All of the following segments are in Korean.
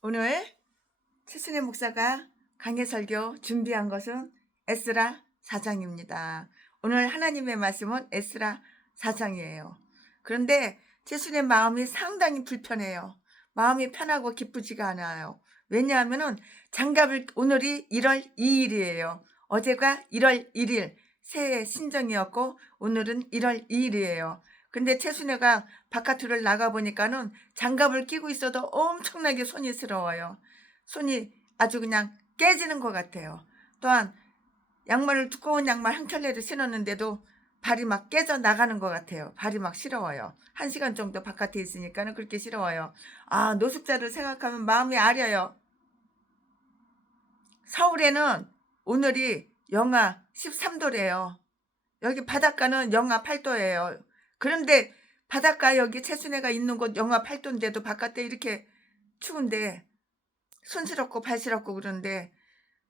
오늘 최순애 목사가 강해 설교 준비한 것은 에스라 4장입니다. 오늘 하나님의 말씀은 에스라 4장이에요. 그런데 최순애 마음이 상당히 불편해요. 마음이 편하고 기쁘지가 않아요. 왜냐하면 장갑을 오늘이 1월 2일이에요. 어제가 1월 1일 새해 신정이었고 오늘은 1월 2일이에요. 근데 최순애가 바깥으로 나가보니까는 장갑을 끼고 있어도 엄청나게 손이 시려워요. 손이 아주 그냥 깨지는 것 같아요. 또한 두꺼운 양말 한 켤레를 신었는데도 발이 막 깨져 나가는 것 같아요. 발이 막 시려워요. 1시간 정도 바깥에 있으니까는 그렇게 시려워요. 노숙자를 생각하면 마음이 아려요. 서울에는 오늘이 영하 13도래요. 여기 바닷가는 영하 8도예요. 그런데 바닷가 여기 최순애가 있는 곳 영하 8도인데도 바깥에 이렇게 추운데 손시렵고 발시렵고 그런데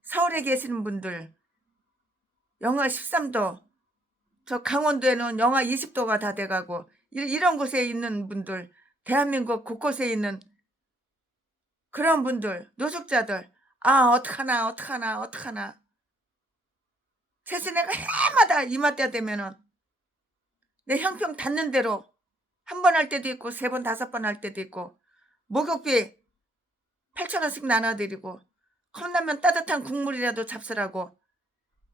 서울에 계시는 분들 영하 13도, 저 강원도에는 영하 20도가 다 돼가고 이런 곳에 있는 분들, 대한민국 곳곳에 있는 그런 분들, 노숙자들, 어떡하나. 최순애가 해마다 이맘때 되면은 내 형평 닿는 대로 한 번 할 때도 있고 3번 5번 할 때도 있고 목욕비 8,000원씩 나눠드리고 컵라면 따뜻한 국물이라도 잡수라고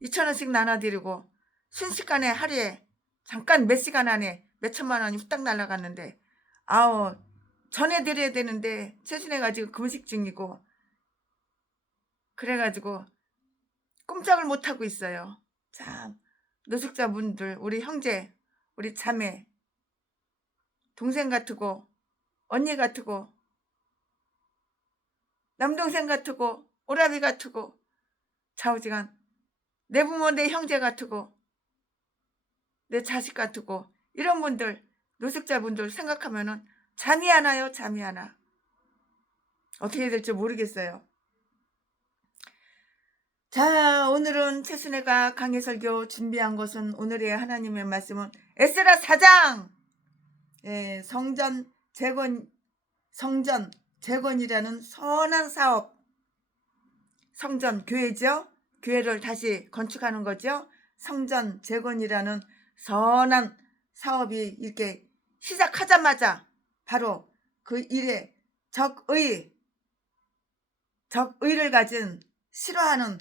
2,000원씩 나눠드리고 순식간에 하루에 잠깐 몇 시간 안에 몇 천만 원이 후딱 날아갔는데 전해드려야 되는데 최순애가 지금 금식 중이고 그래가지고 꼼짝을 못하고 있어요. 참 노숙자분들, 우리 형제, 우리 자매, 동생 같고 언니 같고 남동생 같고 오라비 같고 좌우지간 내 부모 내 형제 같고 내 자식 같고 이런 분들 노숙자분들 생각하면은 잠이 안 와요. 잠이 안 와. 어떻게 해야 될지 모르겠어요. 자, 오늘은 최순애가 강해 설교 준비한 것은 오늘의 하나님의 말씀은 에스라 4장 성전 재건이라는 선한 사업, 성전 교회죠. 교회를 다시 건축하는 거죠. 성전 재건이라는 선한 사업이 이렇게 시작하자마자 바로 그 일에 적의를 가진, 싫어하는,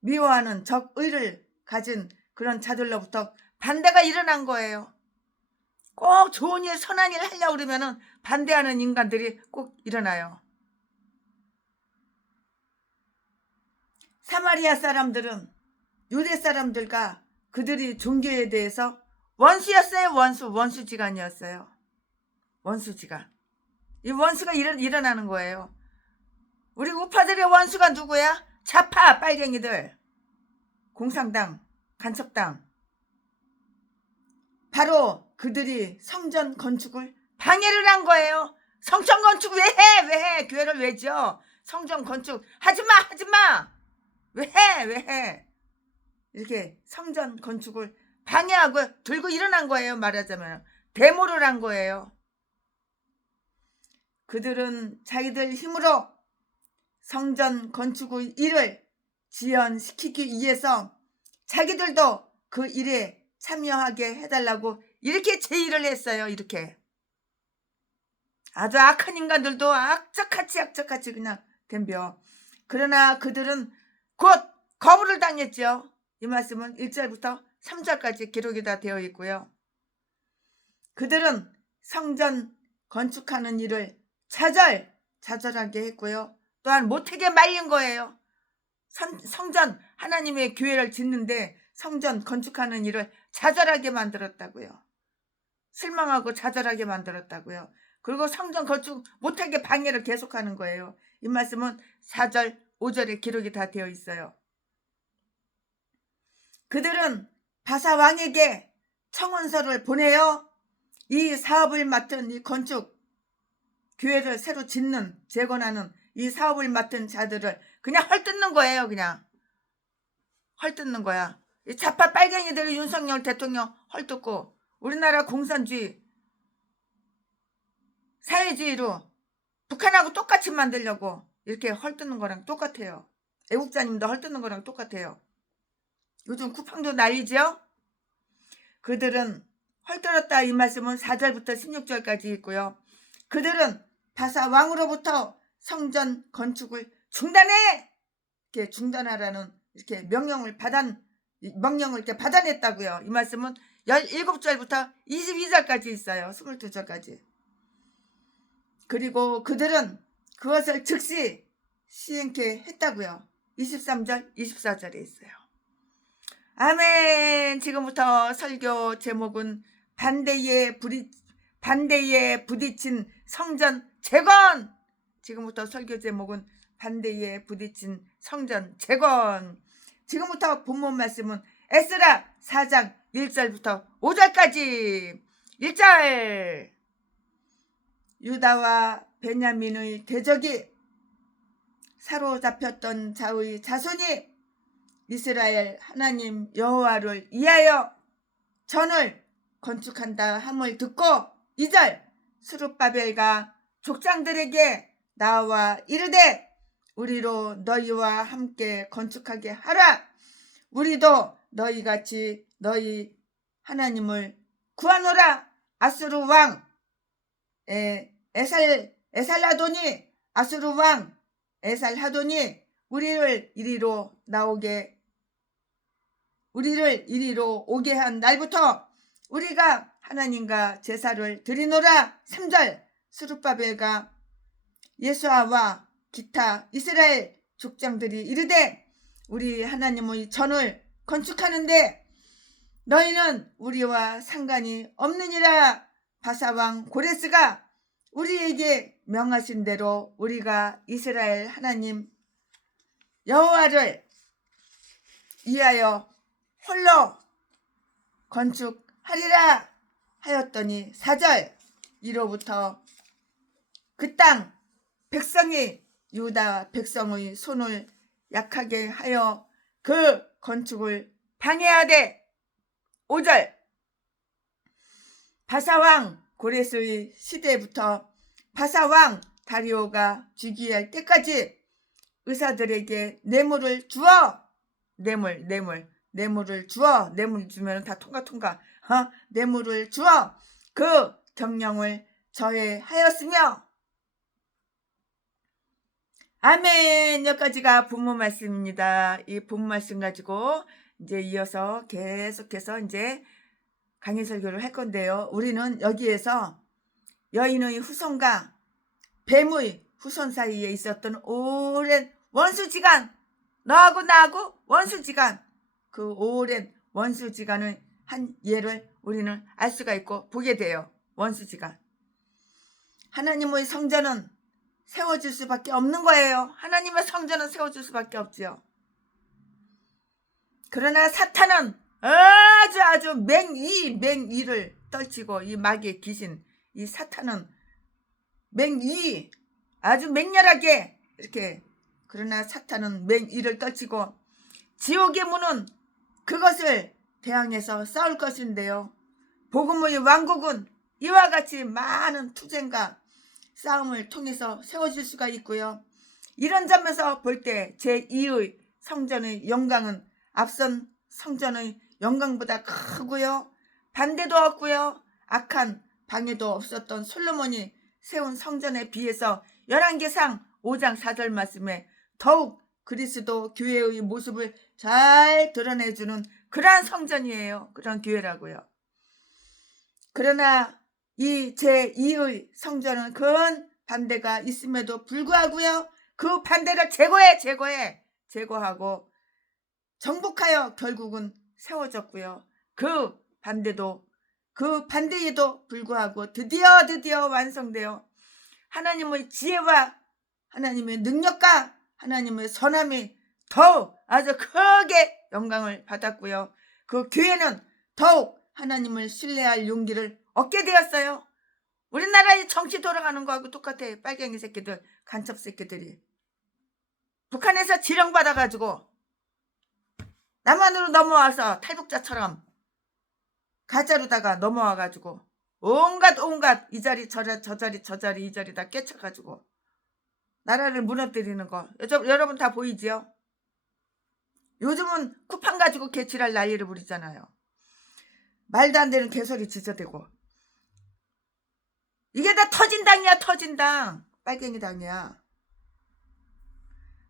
미워하는 적의를 가진 그런 자들로부터 반대가 일어난 거예요. 꼭 좋은 일, 선한 일 하려고 그러면은 반대하는 인간들이 꼭 일어나요. 사마리아 사람들은 유대 사람들과 그들이 종교에 대해서 원수였어요. 원수지간이었어요. 원수지간. 이 원수가 일어나는 거예요. 우리 우파들의 원수가 누구야? 좌파 빨갱이들, 공산당, 간첩당. 바로 그들이 성전 건축을 방해를 한 거예요. 성전 건축 왜 해? 교회를 왜 지어? 성전 건축 하지마. 왜 해? 이렇게 성전 건축을 방해하고 들고 일어난 거예요. 말하자면 데모를 한 거예요. 그들은 자기들 힘으로 성전 건축의 일을 지연시키기 위해서 자기들도 그 일에 참여하게 해달라고 이렇게 제의를 했어요. 이렇게 아주 악한 인간들도 악착같이 그냥 덤벼. 그러나 그들은 곧 거부를 당했죠. 이 말씀은 1절부터 3절까지 기록이 다 되어 있고요. 그들은 성전 건축하는 일을 좌절하게 했고요. 또한 못하게 말린 거예요. 성전, 하나님의 교회를 짓는데 성전 건축하는 일을 좌절하게 만들었다고요. 실망하고 좌절하게 만들었다고요. 그리고 성전 건축 못하게 방해를 계속하는 거예요. 이 말씀은 4절, 5절에 기록이 다 되어 있어요. 그들은 바사 왕에게 청원서를 보내요. 이 사업을 맡은 이 건축, 교회를 새로 짓는, 재건하는 이 사업을 맡은 자들을 그냥 헐뜯는 거예요. 그냥 헐뜯는 거야. 이 좌파 빨갱이들이 윤석열 대통령 헐뜯고 우리나라 공산주의, 사회주의로 북한하고 똑같이 만들려고 이렇게 헐뜯는 거랑 똑같아요. 애국자님도 헐뜯는 거랑 똑같아요. 요즘 쿠팡도 난리죠? 그들은 헐뜯었다 이 말씀은 4절부터 16절까지 있고요. 그들은 바사 왕으로부터 성전 건축을 중단해! 이렇게 중단하라는 이렇게 명령을 이렇게 받아냈다고요. 이 말씀은 17절부터 22절까지 있어요. 22절까지. 그리고 그들은 그것을 즉시 시행케 했다고요. 23절, 24절에 있어요. 아멘. 지금부터 설교 제목은 반대에 부딪힌 성전 재건. 지금부터 설교 제목은 반대에 부딪힌 성전 재건. 지금부터 본문 말씀은 에스라 4장 1절부터 5절까지. 1절. 유다와 베냐민의 대적이 사로잡혔던 자의 자손이 이스라엘 하나님 여호와를 위하여 전을 건축한다 함을 듣고 2절 스룹바벨과 족장들에게 나와 이르되 우리로 너희와 함께 건축하게 하라. 우리도 너희같이 너희 하나님을 구하노라. 아수르 왕 에살하돈이 아수르 왕 에살하돈이 우리를 이리로 오게 한 날부터 우리가 하나님과 제사를 드리노라. 3절 스룹바벨과 예수아와 기타 이스라엘 족장들이 이르되 우리 하나님의 전을 건축하는데 너희는 우리와 상관이 없느니라. 바사왕 고레스가 우리에게 명하신 대로 우리가 이스라엘 하나님 여호와를 위하여 홀로 건축하리라 하였더니 4절 이로부터 그 땅 백성이 유다 백성의 손을 약하게 하여 그 건축을 방해하되 5절 바사왕 고레스의 시대부터 바사왕 다리오가 즉위할 때까지 의사들에게 뇌물을 주어 뇌물을 주어 뇌물 주면 다 통과 뇌물을 주어 그 경영을 저해하였으며 아멘. 여기까지가 본문 말씀입니다. 이 본문 말씀 가지고 이제 이어서 계속해서 이제 강의 설교를 할 건데요. 우리는 여기에서 여인의 후손과 뱀의 후손 사이에 있었던 오랜 원수지간, 너하고 나하고 원수지간, 그 오랜 원수지간의 한 예를 우리는 알 수가 있고 보게 돼요. 원수지간. 하나님의 성전은 세워질 수밖에 없는 거예요. 하나님의 성전은 세워질 수밖에 없지요. 그러나 사탄은 아주 맹이를 떨치고 이 마귀의 귀신 이 사탄은 맹이 아주 맹렬하게 이렇게 그러나 사탄은 맹이를 떨치고 지옥의 문은 그것을 대항해서 싸울 것인데요. 복음의 왕국은 이와 같이 많은 투쟁과 싸움을 통해서 세워질 수가 있고요. 이런 점에서 볼 때 제2의 성전의 영광은 앞선 성전의 영광보다 크고요. 반대도 없고요. 악한 방해도 없었던 솔로몬이 세운 성전에 비해서 열왕기상 5장 4절 말씀에 더욱 그리스도 교회의 모습을 잘 드러내주는 그러한 성전이에요. 그런 교회라고요. 그러나 이 제2의 성전은 큰 반대가 있음에도 불구하고요. 그 반대를 제거하고 정복하여 결국은 세워졌고요. 그 반대에도 불구하고 드디어 완성되어 하나님의 지혜와 하나님의 능력과 하나님의 선함이 더욱 아주 크게 영광을 받았고요. 그 교회는 더욱 하나님을 신뢰할 용기를 얻게 되었어요. 우리나라의 정치 돌아가는 거하고 똑같아. 빨갱이 새끼들, 간첩 새끼들이 북한에서 지령받아가지고 남한으로 넘어와서 탈북자처럼 가짜로다가 넘어와가지고 온갖 이 자리 저 자리 이 자리 다 깨쳐가지고 나라를 무너뜨리는 거. 여러분 다 보이지요? 요즘은 쿠팡 가지고 개칠할 난리를 부리잖아요. 말도 안 되는 개소리 지저대고. 이게 다 터진당이야, 터진당. 빨갱이당이야.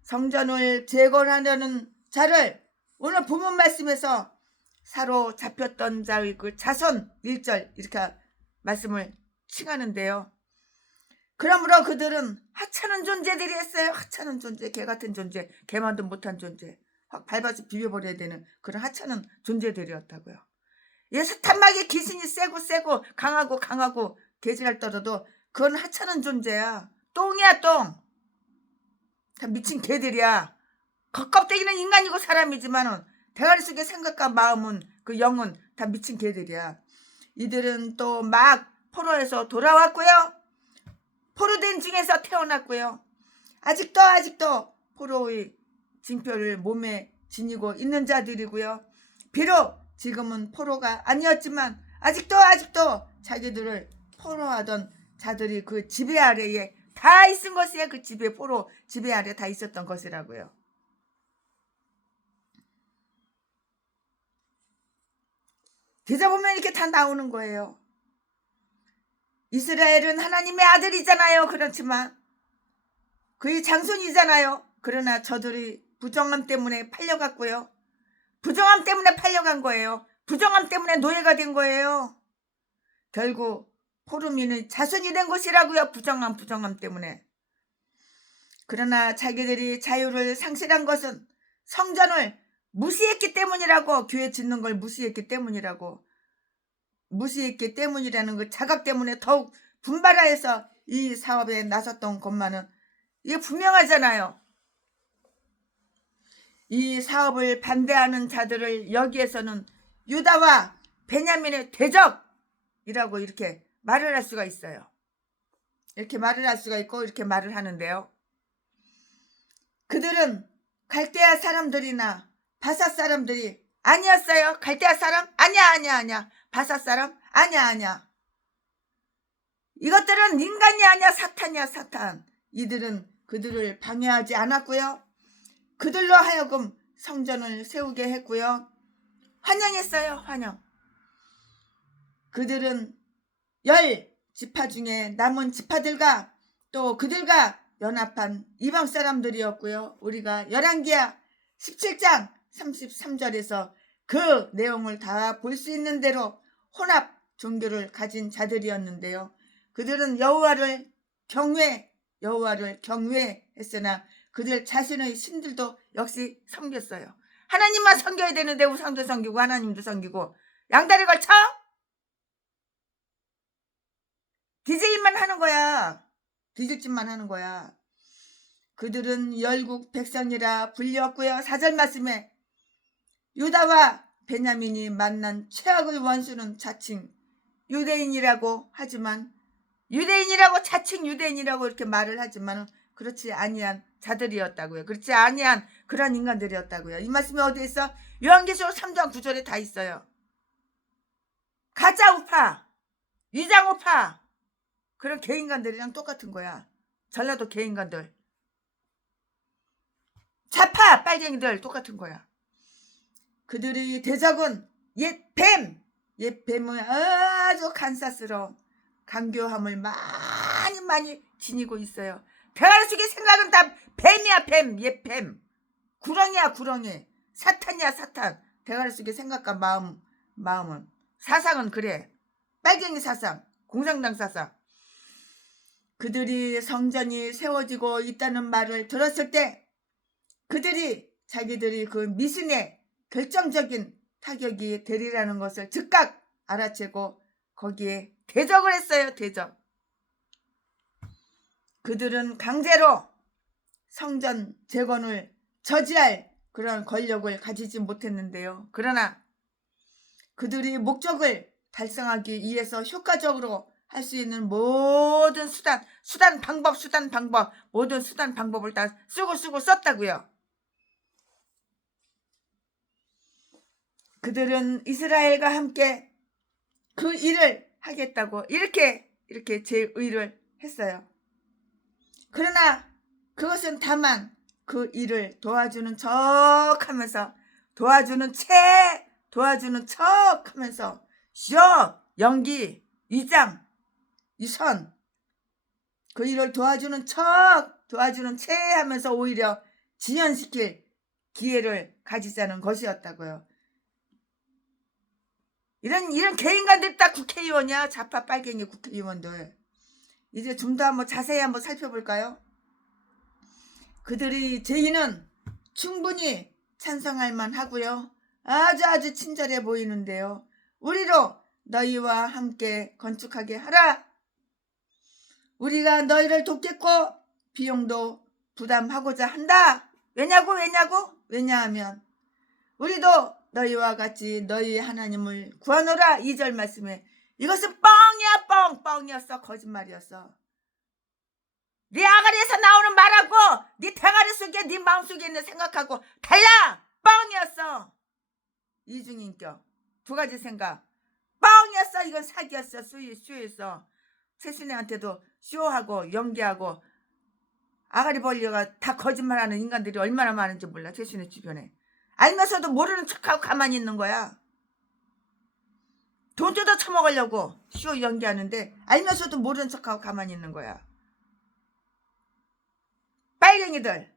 성전을 재건하려는 자를 오늘 본문 말씀에서 사로잡혔던 자의 그 자손 1절 이렇게 말씀을 칭하는데요. 그러므로 그들은 하찮은 존재들이 했어요. 하찮은 존재, 개같은 존재, 개만도 못한 존재, 확 밟아서 비벼버려야 되는 그런 하찮은 존재들이었다고요. 예, 사탄마귀 귀신이 세고 강하고 개지랄 떨어도 그건 하찮은 존재야. 똥이야, 똥. 다 미친 개들이야. 겉껍데기는 인간이고 사람이지만은 대가리 속의 생각과 마음은 그 영은 다 미친 개들이야. 이들은 또 막 포로에서 돌아왔고요. 포로된 중에서 태어났고요. 아직도 포로의 징표를 몸에 지니고 있는 자들이고요. 비록 지금은 포로가 아니었지만 아직도 자기들을 포로하던 자들이 그 지배 아래에 다 있은 것이에요. 그 포로 지배 아래 다 있었던 것이라고요. 뒤져보면 이렇게 다 나오는 거예요. 이스라엘은 하나님의 아들이잖아요. 그렇지만 그의 장손이잖아요. 그러나 저들이 부정함 때문에 팔려갔고요. 부정함 때문에 팔려간 거예요. 부정함 때문에 노예가 된 거예요. 결국 포르민의 자손이 된 것이라고요. 부정함 때문에. 그러나 자기들이 자유를 상실한 것은 성전을 무시했기 때문이라고. 교회 짓는 걸 무시했기 때문이라고. 무시했기 때문이라는 그 자각 때문에 더욱 분발하여서 이 사업에 나섰던 것만은 이게 분명하잖아요. 이 사업을 반대하는 자들을 여기에서는 유다와 베냐민의 대적이라고 이렇게 말을 할 수가 있어요. 이렇게 말을 할 수가 있고 이렇게 말을 하는데요. 그들은 갈대아 사람들이나 바사 사람들이 아니었어요. 갈대아 사람? 아니야. 바사 사람? 아니야. 이것들은 인간이 아니야. 사탄이야, 사탄. 이들은 그들을 방해하지 않았고요. 그들로 하여금 성전을 세우게 했고요. 환영했어요. 환영. 그들은 10지파 중에 남은 지파들과 또 그들과 연합한 이방 사람들이었고요. 우리가 열왕기하 17장 33절에서 그 내용을 다 볼 수 있는 대로 혼합 종교를 가진 자들이었는데요. 그들은 여호와를 경외했으나 그들 자신의 신들도 역시 섬겼어요. 하나님만 섬겨야 되는데 우상도 섬기고 하나님도 섬기고 양다리 걸쳐? 뒤질만 하는 거야. 뒤질짓만 하는 거야. 그들은 열국 백성이라 불렸고요. 4절 말씀에 유다와 베냐민이 만난 최악의 원수는 자칭 유대인이라고 하지만 자칭 유대인이라고 이렇게 말을 하지만 그렇지 아니한 자들이었다고요. 그렇지 아니한 그런 인간들이었다고요. 이 말씀이 어디에 있어? 요한계시록 3장 9절에 다 있어요. 가짜 우파, 위장 우파, 그런 개인간들이랑 똑같은 거야. 전라도 개인간들, 좌파 빨갱이들 똑같은 거야. 그들의 대적은 옛 뱀은 아주 간사스러운 간교함을 많이 지니고 있어요. 대가리 속의 생각은 다 뱀이야, 옛 뱀. 구렁이. 사탄이야, 사탄. 대가리 속의 생각과 마음은. 사상은 그래. 빨갱이 사상, 공산당 사상. 그들이 성전이 세워지고 있다는 말을 들었을 때 그들이 자기들이 그 미신에 결정적인 타격이 되리라는 것을 즉각 알아채고 거기에 대적을 했어요. 대적. 그들은 강제로 성전 재건을 저지할 그런 권력을 가지지 못했는데요. 그러나 그들이 목적을 달성하기 위해서 효과적으로 할 수 있는 모든 수단 방법 모든 수단 방법을 다 쓰고 썼다고요. 그들은 이스라엘과 함께 그 일을 하겠다고 이렇게 제의를 했어요. 그러나 그것은 다만 그 일을 도와주는 척 하면서 도와주는 척 하면서 쇼, 연기, 위장, 이선 그 일을 도와주는 채 하면서 오히려 지연시킬 기회를 가지자는 것이었다고요. 이런 개인간들 다 국회의원이야. 좌파 빨갱이 국회의원들. 이제 좀 더 한번 자세히 한번 살펴볼까요? 그들의 제의는 충분히 찬성할 만하고요. 아주 친절해 보이는데요. 우리로 너희와 함께 건축하게 하라. 우리가 너희를 돕겠고 비용도 부담하고자 한다. 왜냐하면 우리도 너희와 같이 너희 하나님을 구하노라. 2절 말씀에 이것은 뻥이야. 뻥이었어. 거짓말이었어. 네 아가리에서 나오는 말하고 네 대가리 속에 네 마음속에 있는 생각하고 달라. 뻥이었어. 이중인격 두 가지 생각. 뻥이었어. 이건 사기였어. 수였어. 세순이한테도 쇼하고 연기하고 아가리 벌려가 다 거짓말하는 인간들이 얼마나 많은지 몰라. 세순이 주변에. 알면서도 모르는 척하고 가만히 있는 거야. 돈 뜯어 처먹으려고 쇼 연기하는데 알면서도 모르는 척하고 가만히 있는 거야. 빨갱이들.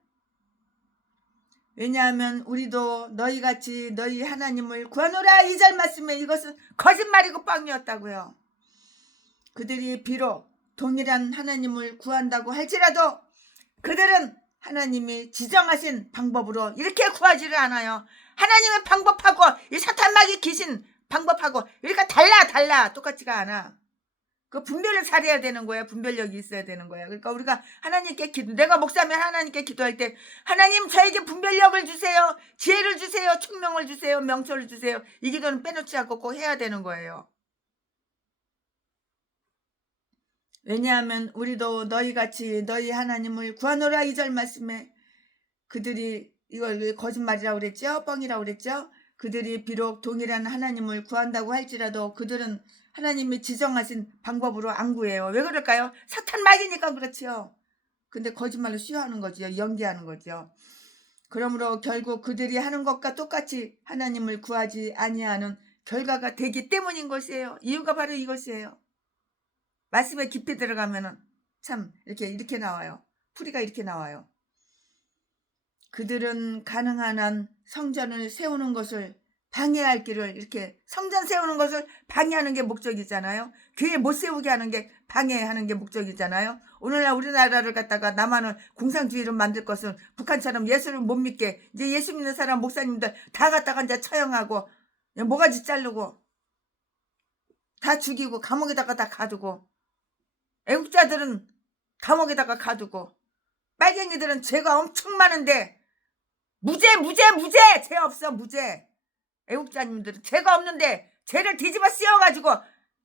왜냐하면 우리도 너희같이 너희 하나님을 구하노라. 2절 말씀에 이것은 거짓말이고 뻥이었다고요. 그들이 비록 동일한 하나님을 구한다고 할지라도 그들은 하나님이 지정하신 방법으로 이렇게 구하지를 않아요. 하나님의 방법하고 이 사탄마귀 귀신 방법하고 이렇게 달라. 똑같지가 않아. 그 분별을 잘해야 되는 거야. 분별력이 있어야 되는 거야. 그러니까 우리가 하나님께 내가 목사면 하나님께 기도할 때 하나님 저에게 분별력을 주세요. 지혜를 주세요. 총명을 주세요. 명철을 주세요. 이 기도는 빼놓지 않고 꼭 해야 되는 거예요. 왜냐하면 우리도 너희같이 너희 하나님을 구하노라. 2절 말씀에 그들이 이걸 거짓말이라고 그랬죠. 뻥이라고 그랬죠. 그들이 비록 동일한 하나님을 구한다고 할지라도 그들은 하나님이 지정하신 방법으로 안 구해요. 왜 그럴까요? 사탄 마귀니까 그렇지요. 근데 거짓말로 쉬워하는 거죠. 연기하는 거죠. 그러므로 결국 그들이 하는 것과 똑같이 하나님을 구하지 아니하는 결과가 되기 때문인 것이에요. 이유가 바로 이것이에요. 말씀에 깊이 들어가면은 참 이렇게 나와요. 풀이가 이렇게 나와요. 그들은 가능한 한 성전을 세우는 것을 방해할 길을 이렇게 성전 세우는 것을 방해하는 게 목적이잖아요. 교회 못 세우게 하는 게 방해하는 게 목적이잖아요. 오늘날 우리나라를 갖다가 남한을 공산주의로 만들 것은 북한처럼 예수를 못 믿게 이제 예수 믿는 사람 목사님들 다 갖다가 이제 처형하고 모가지 자르고 다 죽이고 감옥에다가 다 가두고 애국자들은 감옥에다가 가두고 빨갱이들은 죄가 엄청 많은데 무죄 죄 없어. 무죄. 애국자님들은 죄가 없는데 죄를 뒤집어 씌워가지고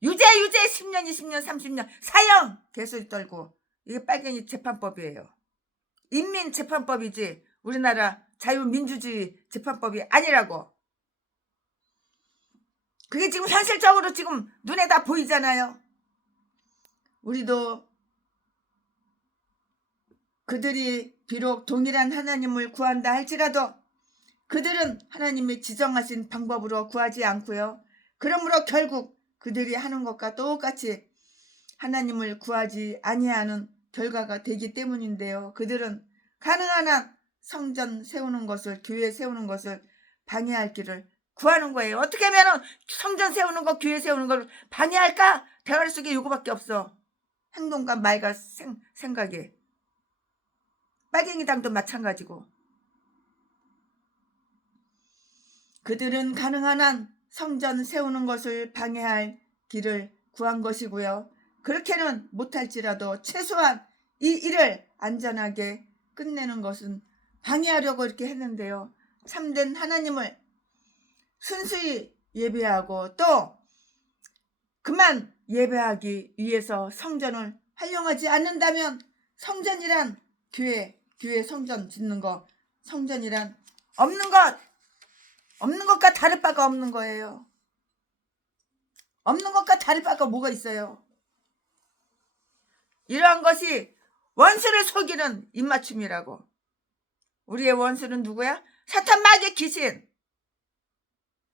유죄 10년 20년 30년 사형 개소리 떨고 이게 빨갱이 재판법이에요. 인민재판법이지 우리나라 자유민주주의 재판법이 아니라고. 그게 지금 현실적으로 지금 눈에 다 보이잖아요. 우리도 그들이 비록 동일한 하나님을 구한다 할지라도 그들은 하나님이 지정하신 방법으로 구하지 않고요. 그러므로 결국 그들이 하는 것과 똑같이 하나님을 구하지 아니하는 결과가 되기 때문인데요. 그들은 가능한 한 성전 세우는 것을, 교회 세우는 것을 방해할 길을 구하는 거예요. 어떻게 하면 성전 세우는 거, 교회 세우는 걸 방해할까? 대가리 속에 요거밖에 없어. 행동과 말과 생각이. 빨갱이당도 마찬가지고. 그들은 가능한 한 성전 세우는 것을 방해할 길을 구한 것이고요. 그렇게는 못할지라도 최소한 이 일을 안전하게 끝내는 것은 방해하려고 이렇게 했는데요. 참된 하나님을 순수히 예배하고 또 그만 예배하기 위해서 성전을 활용하지 않는다면 성전이란 교회 성전 짓는 거, 성전이란 없는 것과 다를 바가 없는 거예요. 없는 것과 다를 바가 뭐가 있어요? 이러한 것이 원수를 속이는 입맞춤이라고. 우리의 원수는 누구야? 사탄 마귀 귀신.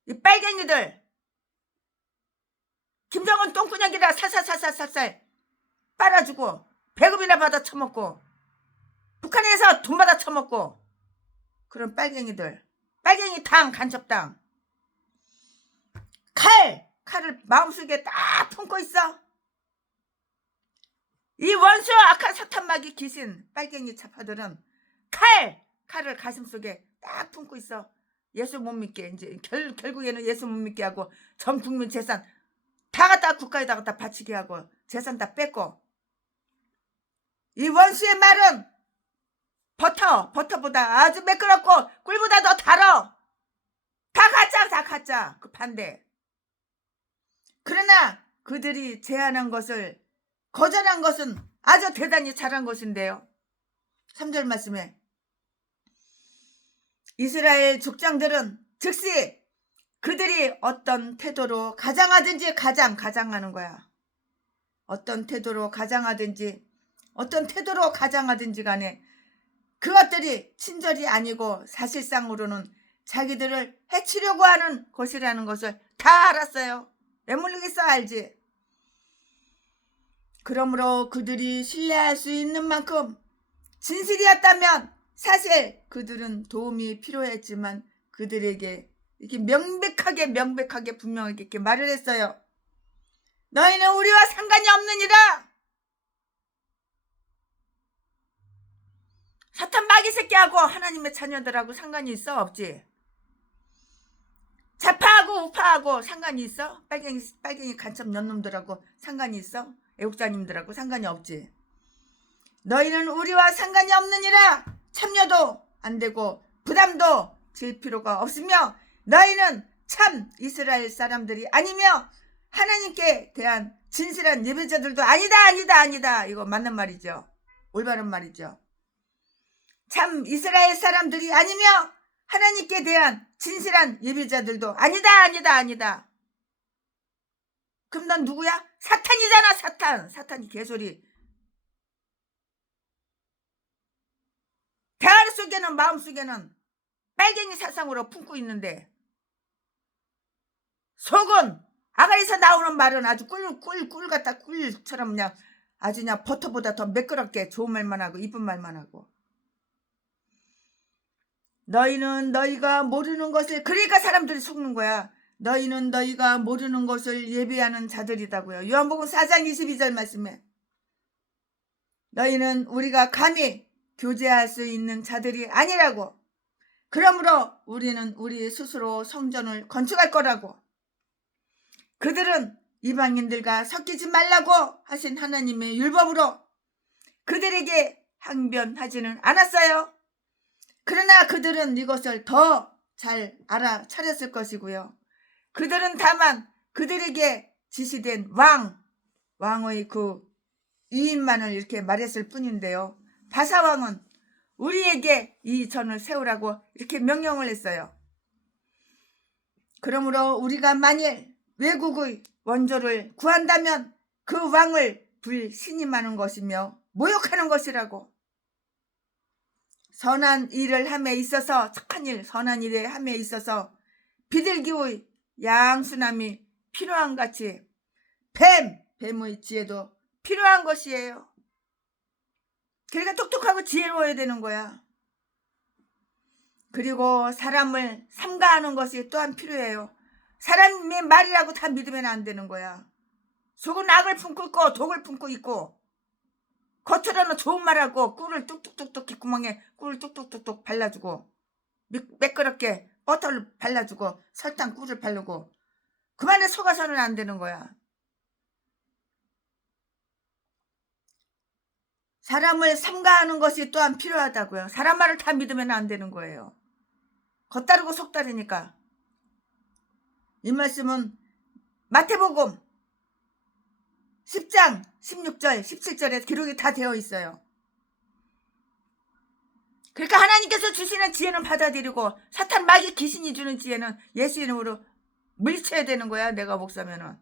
이 빨갱이들. 김정은 똥구녕이다 살살살살살살 빨아주고 배급이나 받아 처먹고 북한에서 돈 받아 처먹고 그런 빨갱이들. 빨갱이 당 간첩당. 칼을 마음속에 딱 품고 있어. 이 원수 악한 사탄마귀 귀신 빨갱이 차파들은 칼을 가슴속에 딱 품고 있어. 예수 못 믿게 이제 결국에는 예수 못 믿게 하고 전 국민 재산 다 갖다 국가에다 갖다 바치게 하고 재산 다 뺏고. 이 원수의 말은 버터보다 아주 매끄럽고 꿀보다 더 달어. 다 가짜 그 반대. 그러나 그들이 제안한 것을 거절한 것은 아주 대단히 잘한 것인데요. 3절 말씀에 이스라엘 족장들은 즉시 그들이 어떤 태도로 가장하든지 가장하는 거야. 어떤 태도로 가장하든지 간에 그것들이 친절이 아니고 사실상으로는 자기들을 해치려고 하는 것이라는 것을 다 알았어요. 왜 모르겠어? 알지? 그러므로 그들이 신뢰할 수 있는 만큼 진실이었다면 사실 그들은 도움이 필요했지만 그들에게 이렇게 명백하게 분명하게 이렇게 말을 했어요. 너희는 우리와 상관이 없느니라. 사탄 마귀 새끼하고 하나님의 자녀들하고 상관이 있어? 없지? 좌파하고 우파하고 상관이 있어? 빨갱이 간첩 년놈들하고 상관이 있어? 애국자님들하고 상관이 없지? 너희는 우리와 상관이 없느니라. 참여도 안 되고 부담도 질 필요가 없으며 너희는 참 이스라엘 사람들이 아니며 하나님께 대한 진실한 예배자들도 아니다. 이거 맞는 말이죠. 올바른 말이죠. 참 이스라엘 사람들이 아니며 하나님께 대한 진실한 예배자들도 아니다. 그럼 넌 누구야? 사탄이잖아. 사탄이 개소리. 대화 속에는 마음속에는 빨갱이 사상으로 품고 있는데 속은 아가리에서 나오는 말은 아주 꿀 같다. 꿀처럼 그냥 아주 그냥 버터보다 더 매끄럽게 좋은 말만 하고 이쁜 말만 하고. 너희는 너희가 모르는 것을, 그러니까 사람들이 속는 거야. 너희는 너희가 모르는 것을 예비하는 자들이다고요. 요한복음 4장 22절 말씀에 너희는 우리가 감히 교제할 수 있는 자들이 아니라고. 그러므로 우리는 우리 스스로 성전을 건축할 거라고. 그들은 이방인들과 섞이지 말라고 하신 하나님의 율법으로 그들에게 항변하지는 않았어요. 그러나 그들은 이것을 더 잘 알아차렸을 것이고요. 그들은 다만 그들에게 지시된 왕의 그 이인만을 이렇게 말했을 뿐인데요. 바사왕은 우리에게 이 전을 세우라고 이렇게 명령을 했어요. 그러므로 우리가 만일 외국의 원조를 구한다면 그 왕을 불신임하는 것이며 모욕하는 것이라고. 선한 일을 함에 있어서, 착한 일, 선한 일에 함에 있어서 비둘기의 양순함이 필요한 같이 뱀의 지혜도 필요한 것이에요. 그러니까 똑똑하고 지혜로워야 되는 거야. 그리고 사람을 삼가하는 것이 또한 필요해요. 사람의 말이라고 다 믿으면 안 되는 거야. 속은 악을 품고 있고 독을 품고 있고 겉으로는 좋은 말하고 꿀을 뚝뚝뚝뚝 귓구멍에 꿀을 뚝뚝뚝뚝 발라주고 매끄럽게 버터를 발라주고 설탕 꿀을 바르고 그만에 속아서는 안 되는 거야. 사람을 삼가하는 것이 또한 필요하다고요. 사람 말을 다 믿으면 안 되는 거예요. 겉다르고 속다르니까. 이 말씀은 마태복음 10장 16절 17절에 기록이 다 되어 있어요. 그러니까 하나님께서 주시는 지혜는 받아들이고 사탄 마귀 귀신이 주는 지혜는 예수 이름으로 물리쳐야 되는 거야. 내가 목사면은.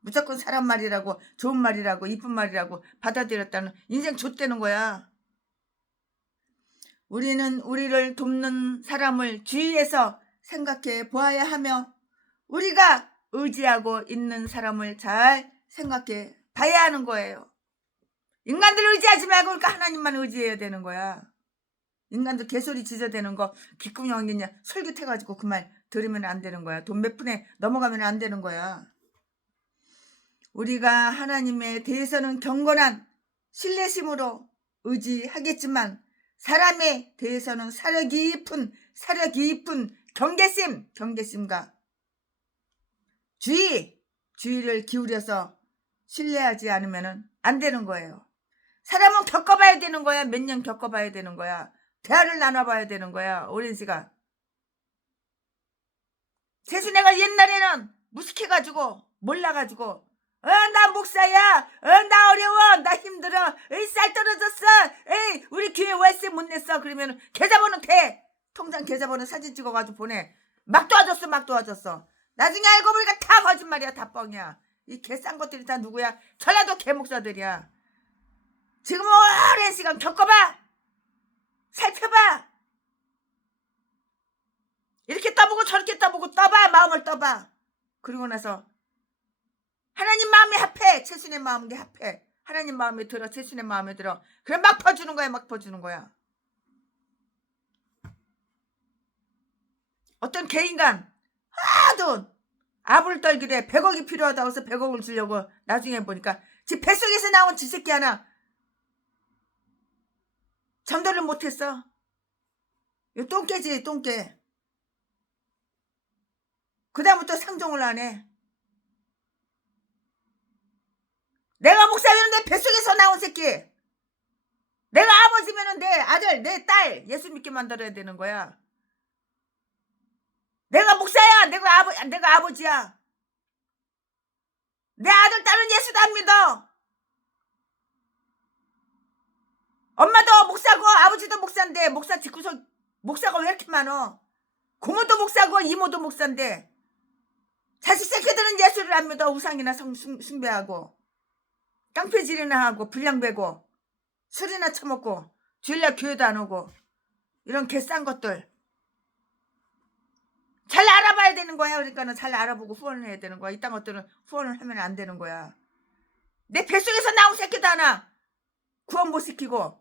무조건 사람 말이라고, 좋은 말이라고, 이쁜 말이라고 받아들였다는 인생 좆되는 거야. 우리는 우리를 돕는 사람을 주위에서 생각해 보아야 하며, 우리가 의지하고 있는 사람을 잘 생각해 봐야 하는 거예요. 인간들 의지하지 말고 그러니까 하나님만 의지해야 되는 거야. 인간들 개소리 지저대는 거 귓구멍 그냥 솔깃해가지고 그 말 들으면 안 되는 거야. 돈 몇 푼에 넘어가면 안 되는 거야. 우리가 하나님에 대해서는 경건한 신뢰심으로 의지하겠지만, 사람에 대해서는 사려 깊은 경계심과 주의를 기울여서 신뢰하지 않으면 안 되는 거예요. 사람은 겪어봐야 되는 거야. 몇 년 겪어봐야 되는 거야. 대화를 나눠봐야 되는 거야. 오랜 시간. 세순애가 옛날에는 무식해가지고 몰라가지고 나 목사야, 나 어려워, 나 힘들어, 쌀 떨어졌어, 우리 교회 월세 못 냈어. 그러면 계좌번호 대, 통장 계좌번호 사진 찍어가지고 보내. 막 도와줬어. 나중에 알고 보니까 다 거짓말이야. 다 뻥이야. 이 개싼 것들이 다 누구야? 전라도 개목사들이야. 지금 오랜 시간 겪어봐, 살펴봐. 이렇게 떠보고 저렇게 떠보고 떠봐. 마음을 떠봐. 그리고 나서 하나님 마음에 합해. 최순의 마음에 합해. 하나님 마음에 들어. 최순의 마음에 들어. 그래 막 퍼주는 거야. 막 퍼주는 거야. 어떤 개인간 하도 아부를 떨기래. 100억이 필요하다고 해서 100억을 주려고 나중에 보니까 지 뱃속에서 나온 지 새끼 하나 전도를 못했어. 이거 똥개지, 똥개. 그 다음부터 상종을 안 해. 내가 목사면 내 뱃속에서 나온 새끼. 내가 아버지면 내 아들, 내 딸 예수 믿게 만들어야 되는 거야. 내가 목사야. 내가 아버지야. 내 아들, 딸은 예수도 안 믿어. 엄마도 목사고 아버지도 목사인데 목사 집구석 목사가 왜 이렇게 많어? 고모도 목사고 이모도 목사인데 자식 새끼들은 예수를 안 믿어. 우상이나 숭배하고 깡패질이나 하고 불량배고 술이나 처먹고 주일날 교회도 안 오고 이런 개싼 것들 잘 알아봐야 되는 거야. 그러니까는 잘 알아보고 후원을 해야 되는 거야. 이딴 것들은 후원을 하면 안 되는 거야. 내 뱃속에서 나온 새끼도 하나 구원 못 시키고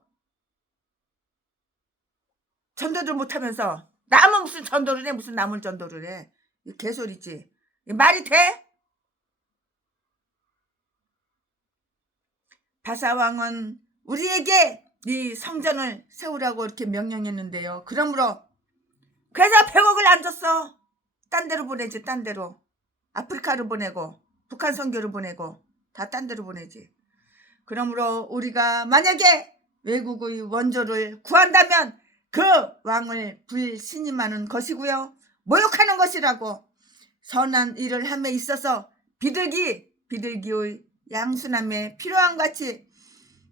전도를 못하면서 남은 무슨 전도를 해. 무슨 남을 전도를 해. 개소리지. 말이 돼? 바사왕은 우리에게 이 성전을 세우라고 이렇게 명령했는데요. 그러므로 그래서 100억을 안 줬어. 딴 데로 보내지. 딴 데로. 아프리카로 보내고 북한 선교를 보내고 다 딴 데로 보내지. 그러므로 우리가 만약에 외국의 원조를 구한다면 그 왕을 불신임하는 것이고요. 모욕하는 것이라고. 선한 일을 함에 있어서 비둘기의 양순함에 필요한 같이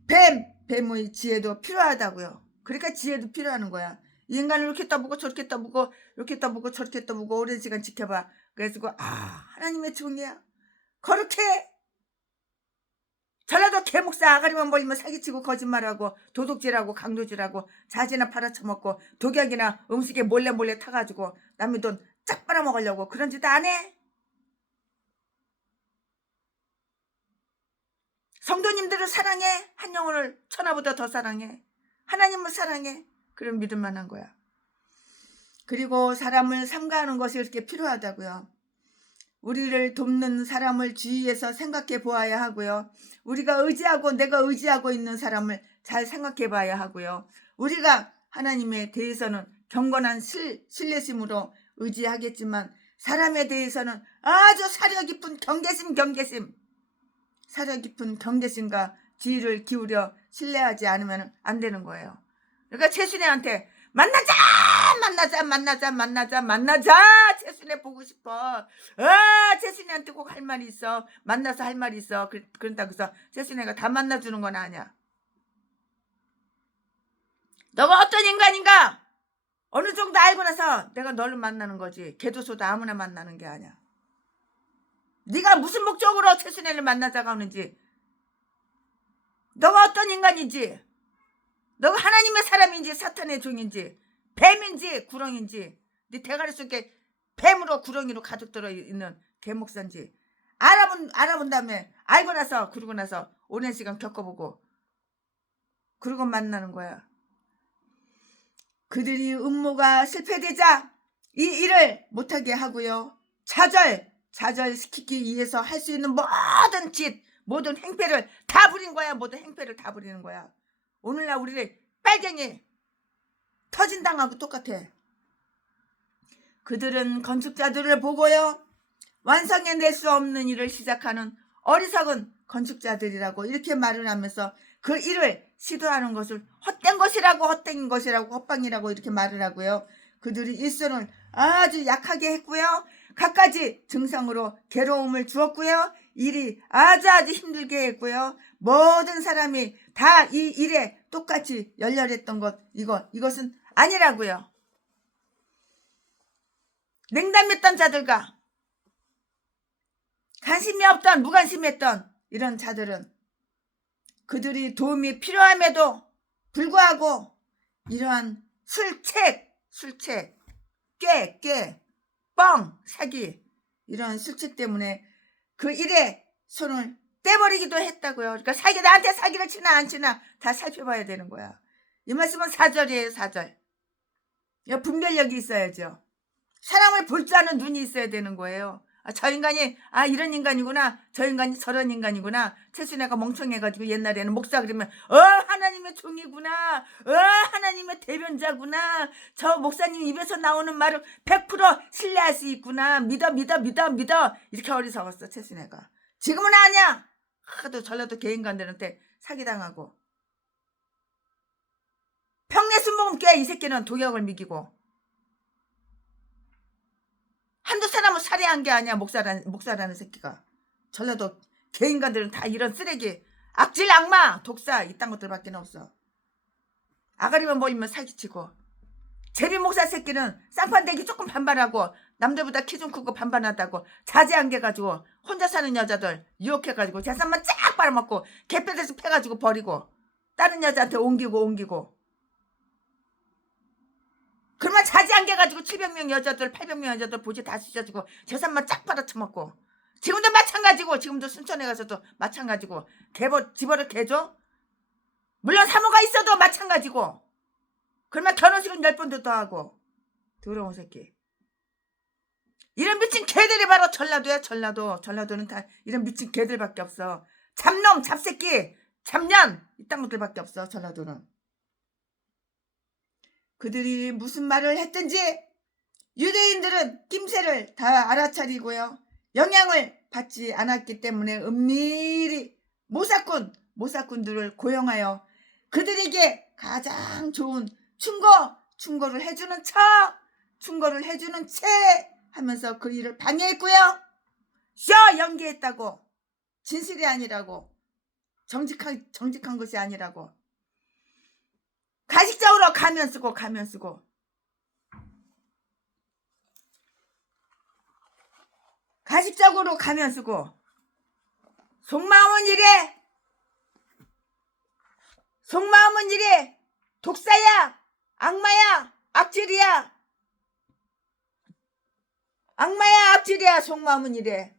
뱀의 지혜도 필요하다고요. 그러니까 지혜도 필요하는 거야. 이 인간을 이렇게 떠보고 저렇게 떠보고 이렇게 떠보고 저렇게 떠보고 오랜 시간 지켜봐. 그래서 하나님의 종이야. 거룩해. 전라도 개목사 아가리만 벌리면 사기치고 거짓말하고 도둑질하고 강도질하고 자지나 팔아쳐먹고 독약이나 음식에 몰래 타가지고 남의 돈 쫙 빨아먹으려고 그런 짓 안 해? 성도님들을 사랑해. 한 영혼을 천하보다 더 사랑해. 하나님을 사랑해. 그럼 믿을 만한 거야. 그리고 사람을 삼가하는 것이 이렇게 필요하다고요. 우리를 돕는 사람을 주위에서 생각해 보아야 하고요. 우리가 내가 의지하고 있는 사람을 잘 생각해 봐야 하고요. 우리가 하나님에 대해서는 경건한 신뢰심으로 의지하겠지만 사람에 대해서는 아주 사려 깊은 경계심과 지혜를 기울여 신뢰하지 않으면 안 되는 거예요. 그러니까 최순애한테 만나자. 최순애 보고 싶어. 최순애한테 꼭 할 말이 있어. 만나서 할 말이 있어. 그런다고 해서 최순애가 다 만나주는 건 아니야. 너가 어떤 인간인가 어느 정도 알고 나서 내가 너를 만나는 거지. 개도소도 아무나 만나는 게 아니야. 네가 무슨 목적으로 최순애를 만나자고 하는지, 너가 어떤 인간인지, 너가 하나님의 사람인지 사탄의 종인지, 뱀인지 구렁인지, 네 대가리 속에 뱀으로 구렁이로 가득 들어있는 개목사인지 알아본 다음에, 알고 나서, 그러고 나서 오랜 시간 겪어보고 그러고 만나는 거야. 그들이 음모가 실패되자 이 일을 못하게 하고요, 좌절시키기 위해서 할 수 있는 모든 짓, 모든 행패를 다 부린 거야. 모든 행패를 다 부리는 거야. 오늘날 우리를 빨갱이 터진당하고 똑같아. 그들은 건축자들을 보고요, 완성해낼 수 없는 일을 시작하는 어리석은 건축자들이라고 이렇게 말을 하면서 그 일을 시도하는 것을 헛된 것이라고 헛방이라고 이렇게 말을 하고요. 그들이 일손을 아주 약하게 했고요, 갖가지 증상으로 괴로움을 주었고요, 일이 아주 힘들게 했고요, 모든 사람이 다 이 일에 똑같이 열렬했던 것, 이것은 아니라고요. 냉담했던 자들과 관심이 없던, 무관심했던 이런 자들은 그들이 도움이 필요함에도 불구하고 이러한 술책, 뻥, 사기, 이런 술책 때문에 그 일에 손을 떼버리기도 했다고요. 그러니까 나한테 사기를 치나 안 치나 다 살펴봐야 되는 거야. 이 말씀은 사절이에요, 사절. 분별력이 있어야죠. 사람을 볼 줄 아는 눈이 있어야 되는 거예요. 저 인간이 이런 인간이구나, 저 인간이 저런 인간이구나. 최순애가 멍청해가지고 옛날에는 목사 그러면 하나님의 종이구나, 하나님의 대변자구나, 저 목사님 입에서 나오는 말을 100% 신뢰할 수 있구나, 믿어 이렇게 어리석었어 최순애가. 지금은 아니야. 하도 전라도 개인간들한테 사기당하고 평내술 먹으면 깨. 이 새끼는 독약을 먹이고 한두 사람을 살해한 게 아니야. 목사라는 새끼가. 전라도 개인간들은 다 이런 쓰레기, 악질, 악마, 독사 이딴 것들밖에 없어. 아가리만 보이면 사기치고, 제비 목사 새끼는 쌍판대기 조금 반반하고 남들보다 키 좀 크고 반반하다고 자제한게 가지고 혼자 사는 여자들 유혹해가지고 재산만 쫙 빨아먹고 개뼈대서 패가지고 버리고 다른 여자한테 옮기고 그러면 자제한 게 가지고 700명 여자들 800명 여자들 보지 다 쑤셔지고 재산만 쫙 빨아쳐먹고, 지금도 마찬가지고, 지금도 순천에 가서도 마찬가지고 집어를 개줘? 물론 사모가 있어도 마찬가지고. 그러면 결혼식은 10번도 더 하고. 더러운 새끼. 이런 미친 개들이 바로 전라도야. 전라도는 다 이런 미친 개들밖에 없어. 잡놈, 잡새끼, 잡년 이딴 것들밖에 없어 전라도는. 그들이 무슨 말을 했든지 유대인들은 낌새를 다 알아차리고요, 영향을 받지 않았기 때문에 은밀히 모사꾼들을 고용하여 그들에게 가장 좋은 충고를 해주는 채 하면서 그 일을 방해했고요, 연기했다고, 진실이 아니라고, 정직한 것이 아니라고, 가식적으로 가면 쓰고 가식적으로 가면 쓰고, 속마음은 이래 독사야, 악마야, 악질이야, 속마음은 이래.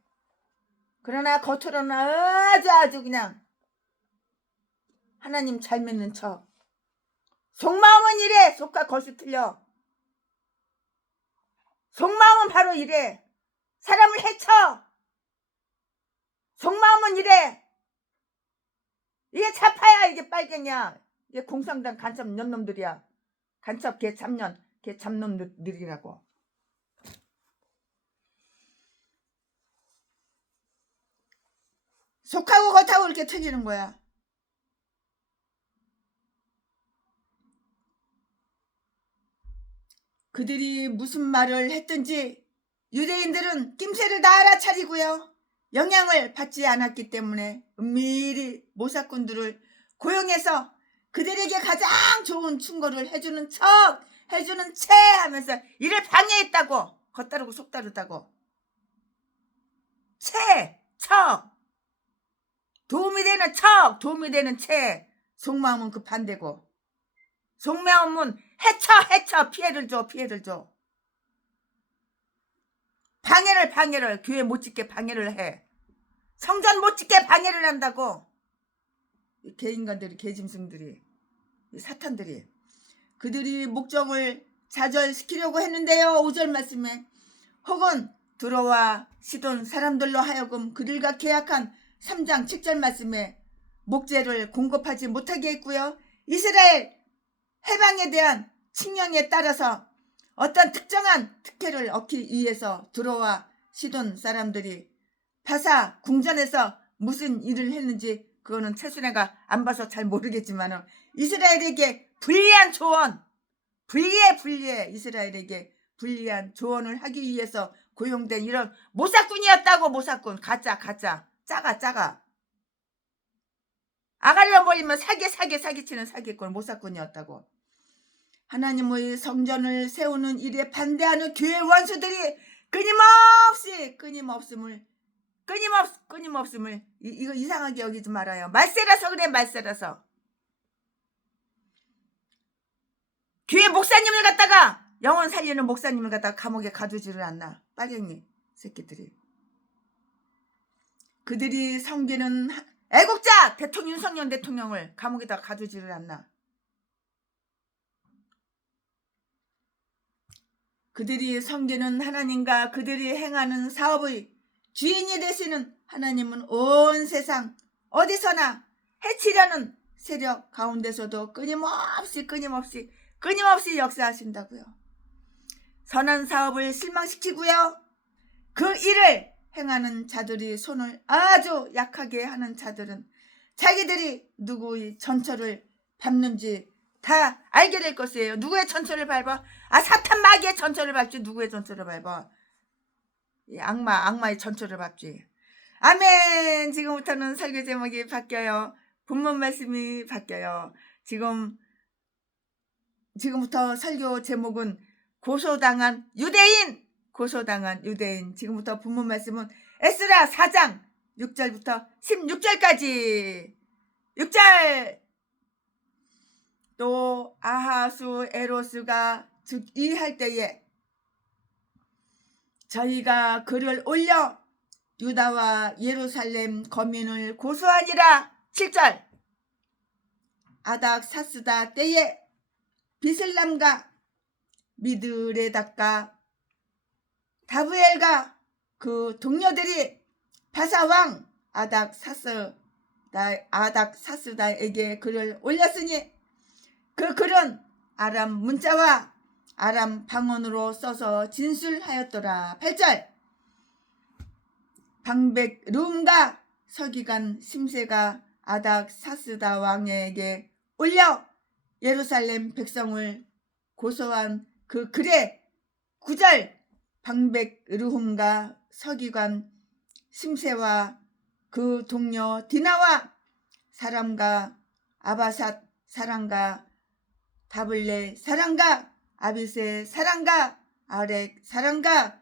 그러나 겉으로는 아주 그냥 하나님 잘 믿는 척. 속마음은 이래. 속과 겉이 틀려. 속마음은 바로 이래. 사람을 해쳐. 속마음은 이래. 이게 자파야, 이게 빨갱이야. 이게 공산당 간첩 년놈들이야. 간첩 개 잡놈들이라고. 속하고 겉하고 이렇게 틀리는 거야. 그들이 무슨 말을 했든지 유대인들은 낌새를 다 알아차리고요, 영향을 받지 않았기 때문에 은밀히 모사꾼들을 고용해서 그들에게 가장 좋은 충고를 해주는 채 하면서 이를 방해했다고. 겉다르고 속다르다고. 척. 도움이 되는 척, 도움이 되는 채. 속마음은 그 반대고. 속마음은 해쳐, 피해를 줘. 방해를, 교회 못 짓게 방해를 해. 성전 못 짓게 방해를 한다고. 이 개인간들이, 개짐승들이, 이 사탄들이. 그들이 목적을 좌절시키려고 했는데요. 5절 말씀에. 혹은 들어와 시돈 사람들로 하여금 그들과 계약한 3장 7절 말씀에 목재를 공급하지 못하게 했고요. 이스라엘 해방에 대한 칙령에 따라서 어떤 특정한 특혜를 얻기 위해서 들어와 시돈 사람들이 바사 궁전에서 무슨 일을 했는지 그거는 최순애가 안 봐서 잘 모르겠지만 이스라엘에게 불리한 조언, 불리해 이스라엘에게 불리한 조언을 하기 위해서 고용된 이런 모사꾼이었다고. 모사꾼 가짜 짜가 아가리만 벌리면 사기치는 사기꾼 모사꾼이었다고. 하나님의 성전을 세우는 일에 반대하는 교회 원수들이 끊임없음을 이거 이상하게 여기지 말아요. 말세라서 그래. 말세라서 교회 목사님을 갖다가 영혼 살리는 목사님을 갖다가 감옥에 가두지를 않나. 빨갱이 새끼들이. 그들이 섬기는 애국자 윤석열 대통령을 감옥에다 가두지를 않나. 그들이 섬기는 하나님과 그들이 행하는 사업의 주인이 되시는 하나님은 온 세상 어디서나 해치려는 세력 가운데서도 끊임없이 역사하신다고요. 선한 사업을 실망시키고요. 그 일을 행하는 자들이 손을 아주 약하게 하는 자들은 자기들이 누구의 전철을 밟는지 다 알게 될 것이에요. 누구의 전철을 밟아? 사탄 마귀의 전철을 밟지. 누구의 전철을 밟아? 악마의 전철을 밟지. 아멘. 지금부터는 설교 제목이 바뀌어요. 본문 말씀이 바뀌어요. 지금부터 설교 제목은 고소당한 유대인. 지금부터 본문 말씀은 에스라 4장 6절부터 16절까지. 6절. 또 아하수 에로스가 즉위할 때에 저희가 그를 올려 유다와 예루살렘 거민을 고소하니라. 7절. 아닥사스다 때에 비슬람과 미드레닥과 다브엘과 그 동료들이 바사왕 아닥사스다에게 글을 올렸으니 그 글은 아람 문자와 아람 방언으로 써서 진술하였더라. 8절. 방백 룸과 서기관 심세가 아닥사스다 왕에게 올려 예루살렘 백성을 고소한 그 글에 9절. 방백 르훔과 서기관 심세와 그 동료 디나와 사람과 아바삿 사람과 다블레 사람과 아비세 사람과 아렉 사람과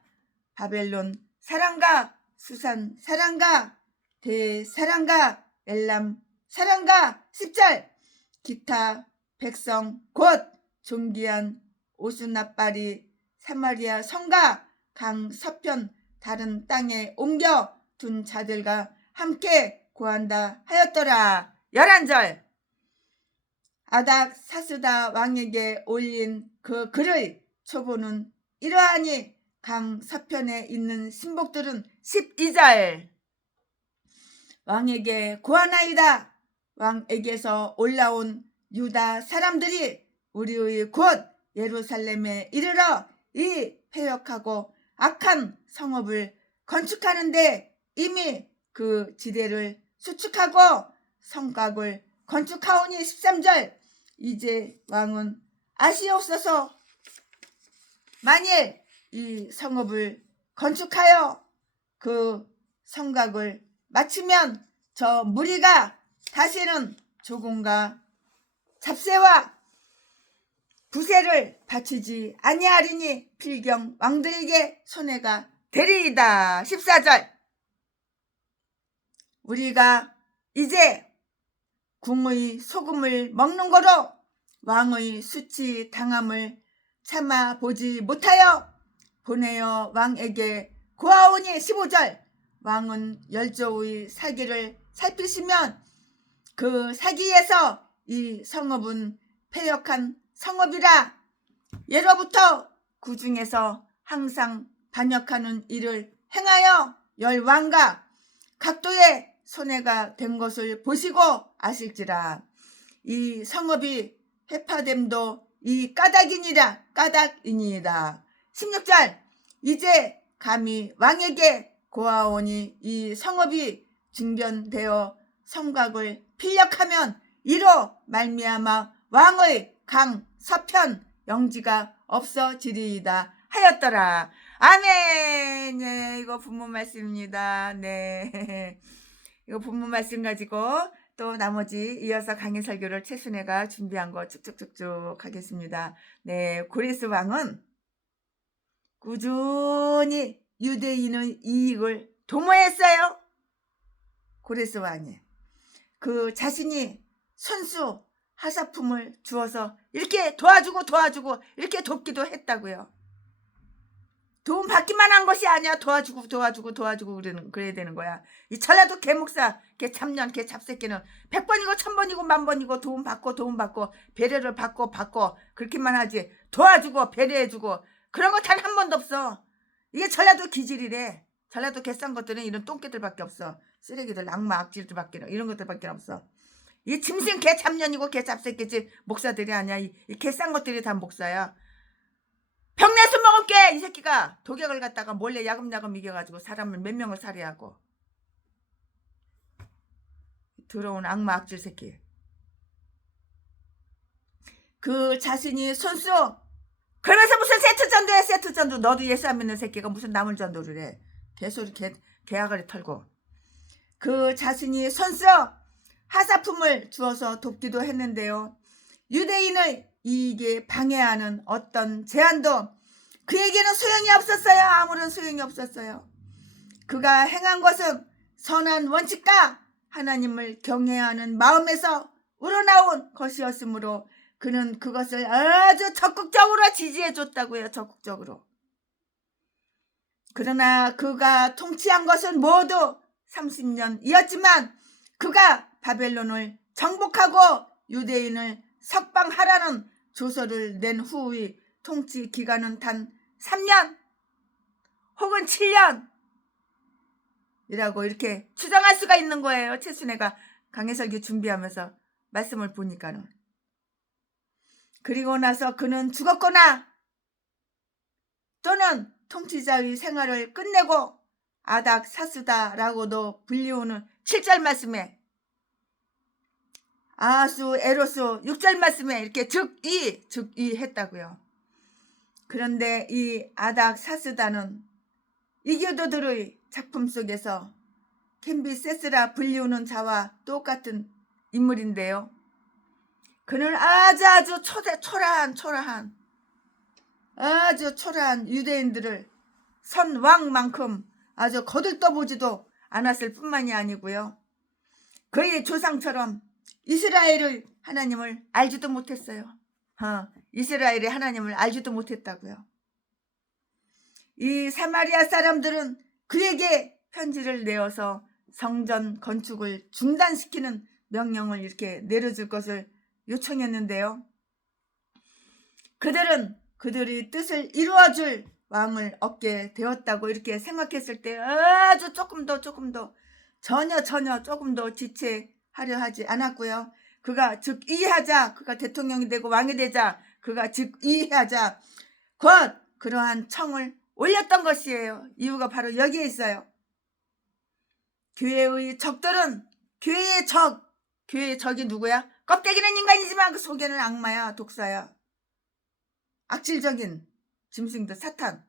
바벨론 사람과 수산 사람과 대 사람과 엘람 사람과 10절. 기타 백성 곧 존귀한 오스나빨이 사마리아 성과 강 서편 다른 땅에 옮겨 둔 자들과 함께 고한다 하였더라. 11절. 아닥사스다 왕에게 올린 그 글의 초보는 이러하니 강 서편에 있는 신복들은 12절. 왕에게 고하나이다. 왕에게서 올라온 유다 사람들이 우리의 곧 예루살렘에 이르러 이 패역하고 악한 성읍을 건축하는데 이미 그 지대를 수축하고 성곽을 건축하오니. 13절. 이제 왕은 아시옵소서. 만일 이 성읍을 건축하여 그 성곽을 마치면 저 무리가 다시는 조공과 잡세와 부세를 바치지 아니하리니 필경 왕들에게 손해가 되리이다. 14절. 우리가 이제 궁의 소금을 먹는 거로 왕의 수치 당함을 참아보지 못하여 보내어 왕에게 고하오니 15절 왕은 열조의 사기를 살피시면 그 사기에서 이 성읍은 패역한 성읍이라 예로부터 그 중에서 항상 반역하는 일을 행하여 열왕과 각도의 손해가 된 것을 보시고 아실지라 이 성읍이 회파됨도 이 까닭이니이다. 16절 이제 감히 왕에게 고하오니 이 성읍이 징변되어 성곽을 필력하면 이로 말미암아 왕의 강 서편 영지가 없어지리이다 하였더라. 아멘. 네, 이거 본문 말씀입니다. 네, 이거 본문 말씀 가지고 또 나머지 이어서 강의 설교를 최순애가 준비한 거 쭉쭉쭉쭉 하겠습니다. 네, 고레스 왕은 꾸준히 유대인의 이익을 도모했어요. 고레스 왕이 그 자신이 손수 하사품을 주어서 이렇게 도와주고 이렇게 돕기도 했다고요. 도움 받기만 한 것이 아니야. 도와주고 그래야 되는 거야. 이 전라도 개목사, 개 참년, 개 잡새끼는 100번이고 1000번이고 10,000번이고 도움 받고 배려를 받고 그렇게만 하지. 도와주고 배려해주고 그런 거 단 한 번도 없어. 이게 전라도 기질이래. 전라도 개싼 것들은 이런 똥개들밖에 없어. 쓰레기들, 악마, 악질들밖에 이런 것들밖에 없어. 이 짐승 개 참년이고 개 잡새끼지 목사들이 아니야. 이 개싼 것들이 다 목사야. 병내수 먹을게 이 새끼가 독약을 갖다가 몰래 야금야금 이겨가지고 사람을 몇 명을 살해하고 들어온 악마 악질 새끼. 그 자신이 손수 그러면서 무슨 세트전도야 세트전도. 너도 예수 안 믿는 새끼가 무슨 나물 전도를 해. 개소리 개아가리 털고. 그 자신이 손수 하사품을 주어서 돕기도 했는데요. 유대인의 이익에 방해하는 어떤 제한도 그에게는 소용이 없었어요. 아무런 소용이 없었어요. 그가 행한 것은 선한 원칙과 하나님을 경외하는 마음에서 우러나온 것이었으므로 그는 그것을 아주 적극적으로 지지해줬다고요. 적극적으로. 그러나 그가 통치한 것은 모두 30년이었지만 그가 바벨론을 정복하고 유대인을 석방하라는 조서를 낸 후의 통치 기간은 단 3년 혹은 7년 이라고 이렇게 추정할 수가 있는 거예요. 최순애가 강해설교 준비하면서 말씀을 보니까는. 그리고 나서 그는 죽었거나 또는 통치자의 생활을 끝내고 아닥사스다라고도 불리우는 7절 말씀에 아수 에로스 6절 말씀에 이렇게 즉위 했다고요. 그런데 이 아닥사스다는 이교도들의 작품 속에서 캔비세스라 불리우는 자와 똑같은 인물인데요. 그는 아주 초라한 유대인들을 선왕만큼 아주 거들떠보지도 않았을 뿐만이 아니고요. 그의 조상처럼 이스라엘의 하나님을 알지도 못했어요. 이스라엘의 하나님을 알지도 못했다고요. 이 사마리아 사람들은 그에게 편지를 내어서 성전 건축을 중단시키는 명령을 이렇게 내려줄 것을 요청했는데요. 그들은 그들의 뜻을 이루어줄 왕을 얻게 되었다고 이렇게 생각했을 때 아주 조금 더 전혀 조금 더 지체하려 하지 않았고요. 그가 즉위하자, 그가 대통령이 되고 왕이 되자, 그가 즉위하자 곧 그러한 청을 올렸던 것이에요. 이유가 바로 여기에 있어요. 교회의 적들은 교회의 적이 누구야? 껍데기는 인간이지만 그 속에는 악마야, 독사야. 악질적인 짐승들, 사탄.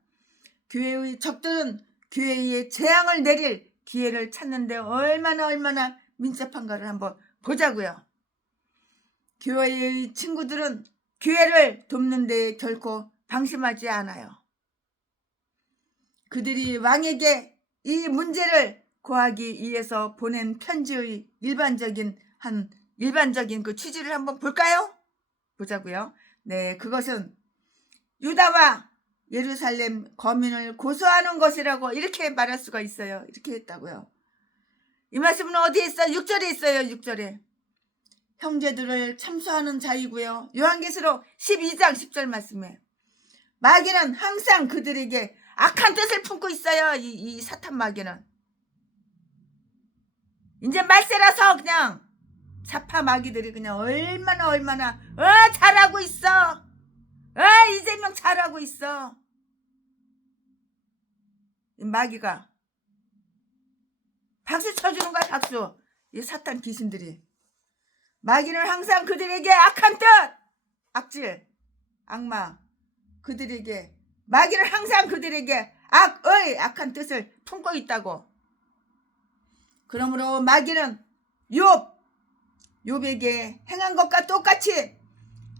교회의 적들은 교회에 재앙을 내릴 기회를 찾는데 얼마나 민첩한가를 한번 보자고요. 교회의 친구들은 교회를 돕는 데 결코 방심하지 않아요. 그들이 왕에게 이 문제를 고하기 위해서 보낸 편지의 일반적인 그 취지를 한번 볼까요? 보자고요. 네, 그것은 유다와 예루살렘 거민을 고소하는 것이라고 이렇게 말할 수가 있어요. 이렇게 했다고요. 이 말씀은 어디에 있어요? 6절에 있어요. 6절에. 형제들을 참소하는 자이고요. 요한계시록 12장 10절 말씀에 마귀는 항상 그들에게 악한 뜻을 품고 있어요. 이 사탄 마귀는. 이제 말세라서 그냥 사파 마귀들이 그냥 얼마나 잘하고 있어. 이재명 잘하고 있어. 이 마귀가 박수 쳐주는 거야. 박수. 이 사탄 귀신들이. 마귀는 항상 그들에게 악한 뜻, 악질, 악마, 그들에게 마귀는 항상 그들에게 악한 뜻을 품고 있다고. 그러므로 마귀는 욥에게 행한 것과 똑같이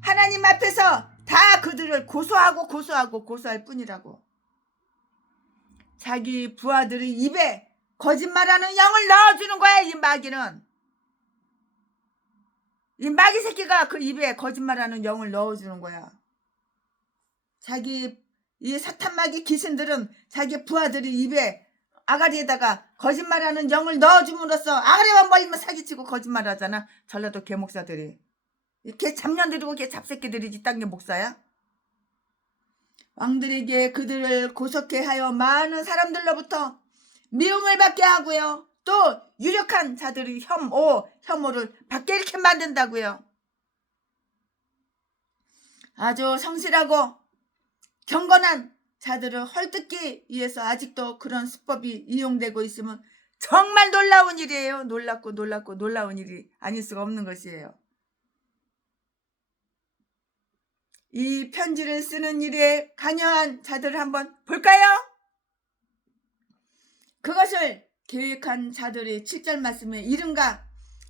하나님 앞에서 다 그들을 고소할 뿐이라고. 자기 부하들의 입에 거짓말하는 영을 넣어주는 거야. 이 마귀는. 이 마귀 새끼가 그 입에 거짓말하는 영을 넣어주는 거야. 이 사탄 마귀 귀신들은 자기 부하들의 입에 아가리에다가 거짓말하는 영을 넣어줌으로써 아가리만 벌리면 사기치고 거짓말하잖아. 전라도 개목사들이. 걔 잡년들이고 걔 잡새끼들이지 딴 게 목사야? 왕들에게 그들을 고속해 하여 많은 사람들로부터 미움을 받게 하고요. 또 유력한 자들의 혐오를 받게 이렇게 만든다고요. 아주 성실하고 경건한 자들을 헐뜯기 위해서 아직도 그런 수법이 이용되고 있으면 정말 놀라운 일이에요. 놀랍고 놀라운 일이 아닐 수가 없는 것이에요. 이 편지를 쓰는 일에 관여한 자들을 한번 볼까요? 그것을 계획한 자들의 7절 말씀에 이른가,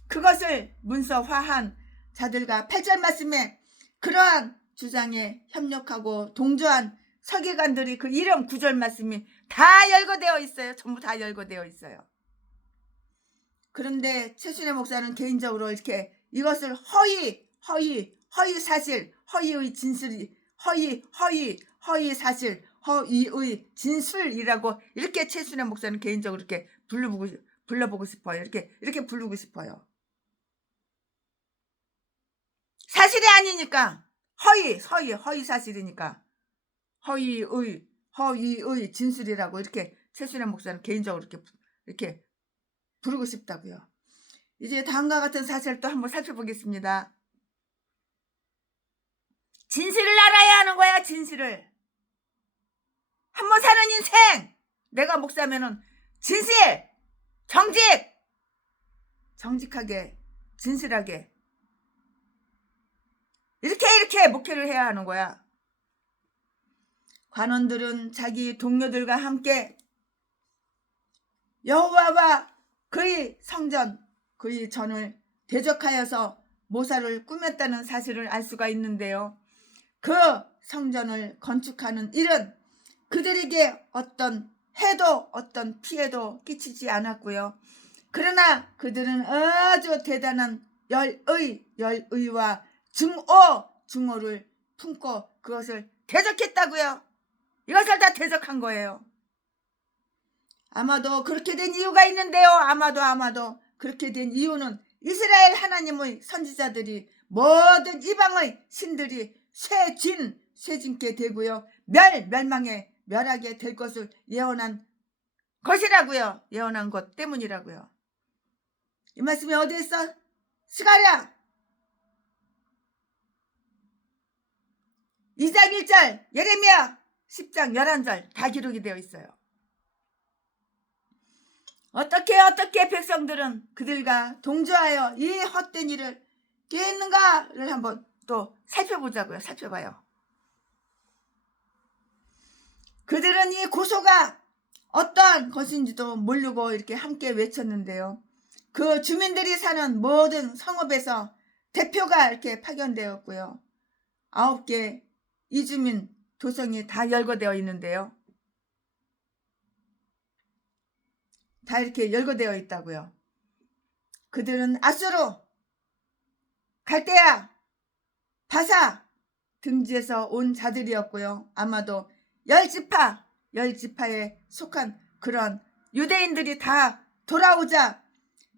그것을 문서화한 자들과 8절 말씀에 그러한 주장에 협력하고 동조한 서기관들이 그 이름 9절 말씀이 다 열거되어 있어요. 전부 다 열거되어 있어요. 그런데 최순애 목사는 개인적으로 이렇게 이것을 허위 사실, 허위의 진술이, 허위 사실, 허위의 진술이라고 이렇게 최순애 목사는 개인적으로 이렇게 불러보고 싶어요. 이렇게 부르고 싶어요. 사실이 아니니까 허위 사실이니까 허위의 진술이라고 이렇게 최순애 목사는 개인적으로 이렇게 부르고 싶다고요. 이제 다음과 같은 사실을 또 한번 살펴보겠습니다. 진실을 알아야 하는 거야. 진실을. 한번 사는 인생. 내가 목사면은 진실, 정직하게, 진실하게 이렇게 목회를 해야 하는 거야. 관원들은 자기 동료들과 함께 여호와와 그의 성전, 그의 전을 대적하여서 모사를 꾸몄다는 사실을 알 수가 있는데요. 그 성전을 건축하는 일은 그들에게 어떤 해도 어떤 피해도 끼치지 않았고요. 그러나 그들은 아주 대단한 열의와 증오를 품고 그것을 대적했다고요. 이것을 다 대적한 거예요. 아마도 그렇게 된 이유가 있는데요. 아마도 그렇게 된 이유는 이스라엘 하나님의 선지자들이 모든 이방의 신들이 쇠진게 되고요. 멸하게 될 것을 예언한 것이라고요. 예언한 것 때문이라고요. 이 말씀이 어디에 있어? 스가랴 2장 1절, 예레미야 10장 11절 다 기록이 되어 있어요. 어떻게 백성들은 그들과 동조하여 이 헛된 일을 깨했는가를 한번 또 살펴보자고요. 살펴봐요. 그들은 이 고소가 어떠한 것인지도 모르고 이렇게 함께 외쳤는데요. 그 주민들이 사는 모든 성읍에서 대표가 이렇게 파견되었고요. 9개 이주민 도성이 다 열거되어 있는데요. 다 이렇게 열거되어 있다고요. 그들은 아수르, 갈대아, 바사 등지에서 온 자들이었고요. 아마도 열지파에 속한 그런 유대인들이 다 돌아오자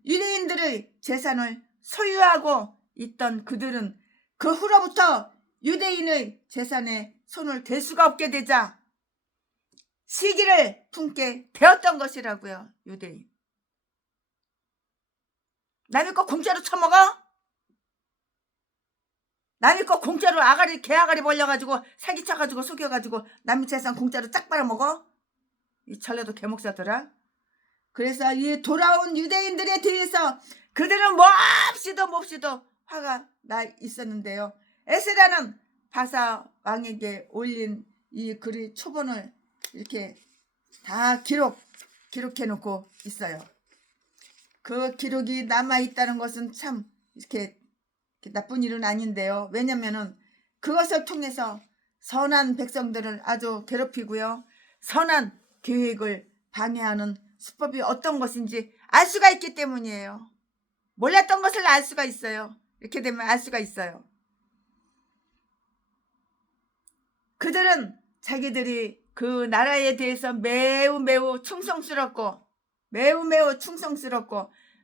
유대인들의 재산을 소유하고 있던 그들은 그 후로부터 유대인의 재산에 손을 댈 수가 없게 되자 시기를 품게 되었던 것이라고요. 유대인. 남의 거 공짜로 처먹어? 남의 거 공짜로 개아가리 벌려가지고 사기쳐가지고 속여가지고 남의 재산 공짜로 짝 빨아먹어? 이 전라도 개목사더라. 그래서 이 돌아온 유대인들에 대해서 그들은 몹시도 화가 나 있었는데요. 에스라는 바사 왕에게 올린 이 글의 초본을 이렇게 다 기록해 놓고 있어요. 그 기록이 남아있다는 것은 참 이렇게 나쁜 일은 아닌데요. 왜냐면은 그것을 통해서 선한 백성들을 아주 괴롭히고요. 선한 계획을 방해하는 수법이 어떤 것인지 알 수가 있기 때문이에요. 몰랐던 것을 알 수가 있어요. 이렇게 되면 알 수가 있어요. 그들은 자기들이 그 나라에 대해서 매우 충성스럽고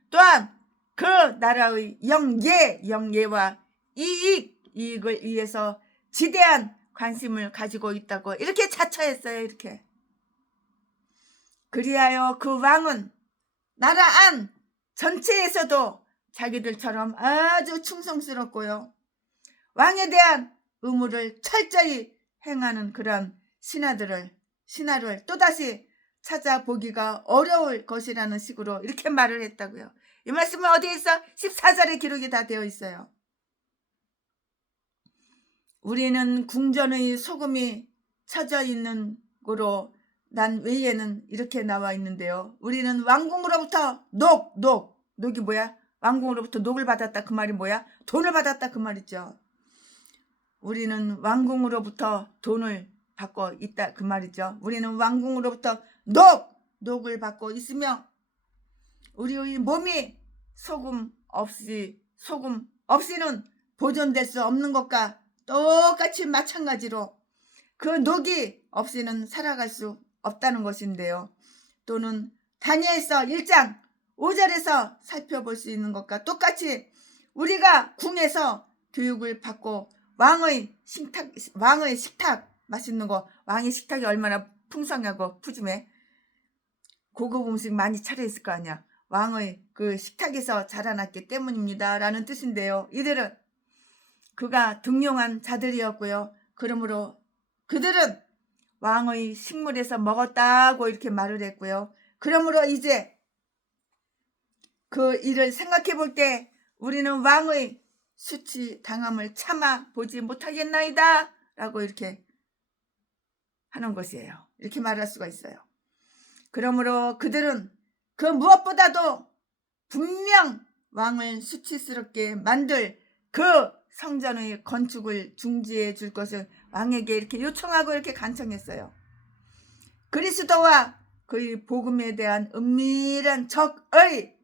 또한 그 나라의 영예와 이익을 위해서 지대한 관심을 가지고 있다고 이렇게 자처했어요. 이렇게. 그리하여 그 왕은 나라 안 전체에서도 자기들처럼 아주 충성스럽고요. 왕에 대한 의무를 철저히 행하는 그런 신하를 또다시 찾아보기가 어려울 것이라는 식으로 이렇게 말을 했다고요. 이 말씀은 어디에 있어? 14절에 기록이 다 되어 있어요. 우리는 궁전의 소금이 쳐져 있는 거로 난 외에는 이렇게 나와 있는데요. 우리는 왕궁으로부터 녹이 뭐야? 왕궁으로부터 녹을 받았다 그 말이 뭐야? 돈을 받았다 그 말이죠. 우리는 왕궁으로부터 돈을 받고 있다 그 말이죠. 우리는 왕궁으로부터 녹을 받고 있으며 우리의 몸이 소금 없이는 보존될 수 없는 것과 똑같이 마찬가지로 그 녹이 없이는 살아갈 수 없다는 것인데요. 또는 다니엘서 1장 5절에서 살펴볼 수 있는 것과 똑같이 우리가 궁에서 교육을 받고 왕의 식탁 맛있는 거 왕의 식탁이 얼마나 풍성하고 푸짐해. 고급 음식 많이 차려있을 거 아니야. 왕의 그 식탁에서 자라났기 때문입니다 라는 뜻인데요. 이들은 그가 등용한 자들이었고요. 그러므로 그들은 왕의 식물에서 먹었다고 이렇게 말을 했고요. 그러므로 이제 그 일을 생각해 볼 때 우리는 왕의 수치 당함을 참아 보지 못하겠나이다 라고 이렇게 하는 것이에요. 이렇게 말할 수가 있어요. 그러므로 그들은 그 무엇보다도 분명 왕을 수치스럽게 만들 그 성전의 건축을 중지해 줄 것을 왕에게 이렇게 요청하고 이렇게 간청했어요. 그리스도와 그의 복음에 대한 은밀한 적의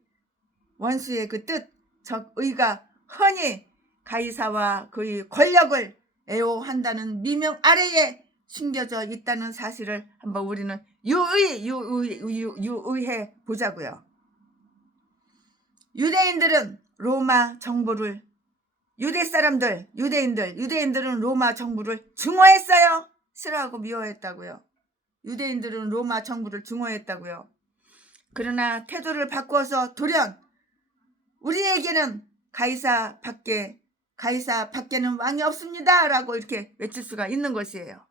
원수의 그 뜻, 적의가 흔히 가이사와 그의 권력을 애호한다는 미명 아래에 숨겨져 있다는 사실을 한번 우리는 유의해 보자고요. 유대인들은 로마 정부를 유대인들은 로마 정부를 증오했어요. 싫어하고 미워했다고요. 유대인들은 로마 정부를 증오했다고요. 그러나 태도를 바꾸어서 돌연 우리에게는 가이사 밖에는 왕이 없습니다 라고 이렇게 외칠 수가 있는 것이에요.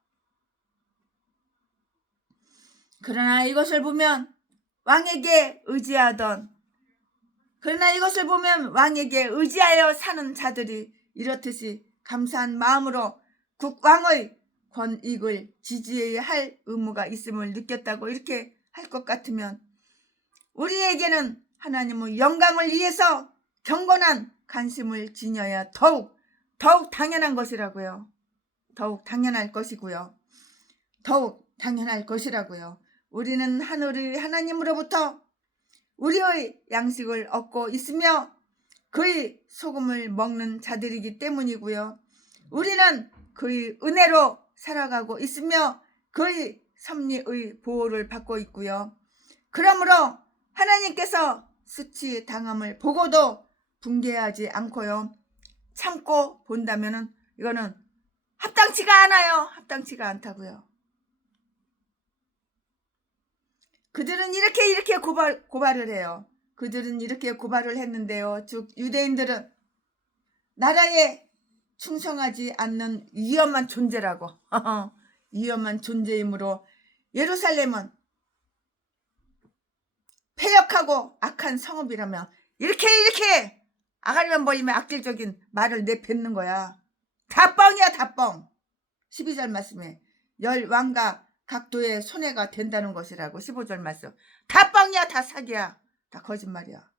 그러나 이것을 보면 왕에게 의지하여 사는 자들이 이렇듯이 감사한 마음으로 국왕의 권익을 지지해야 할 의무가 있음을 느꼈다고 이렇게 할 것 같으면 우리에게는 하나님의 영광을 위해서 경건한 관심을 지녀야 더욱 당연한 것이라고요. 더욱 당연할 것이라고요. 우리는 하늘의 하나님으로부터 우리의 양식을 얻고 있으며 그의 소금을 먹는 자들이기 때문이고요. 우리는 그의 은혜로 살아가고 있으며 그의 섭리의 보호를 받고 있고요. 그러므로 하나님께서 수치당함을 보고도 붕괴하지 않고요. 참고 본다면은 이거는 합당치가 않아요. 합당치가 않다고요. 그들은 이렇게 고발을 해요. 그들은 이렇게 고발을 했는데요. 즉 유대인들은 나라에 충성하지 않는 위험한 존재라고 위험한 존재이므로 예루살렘은 패역하고 악한 성읍이라며 이렇게 아가리만 보이면 악질적인 말을 내뱉는 거야. 다 뻥이야, 다 뻥. 12절 말씀에 열 왕과 각도의 손해가 된다는 것이라고. 15절 말씀 다 뻥이야, 다 사기야, 다 거짓말이야.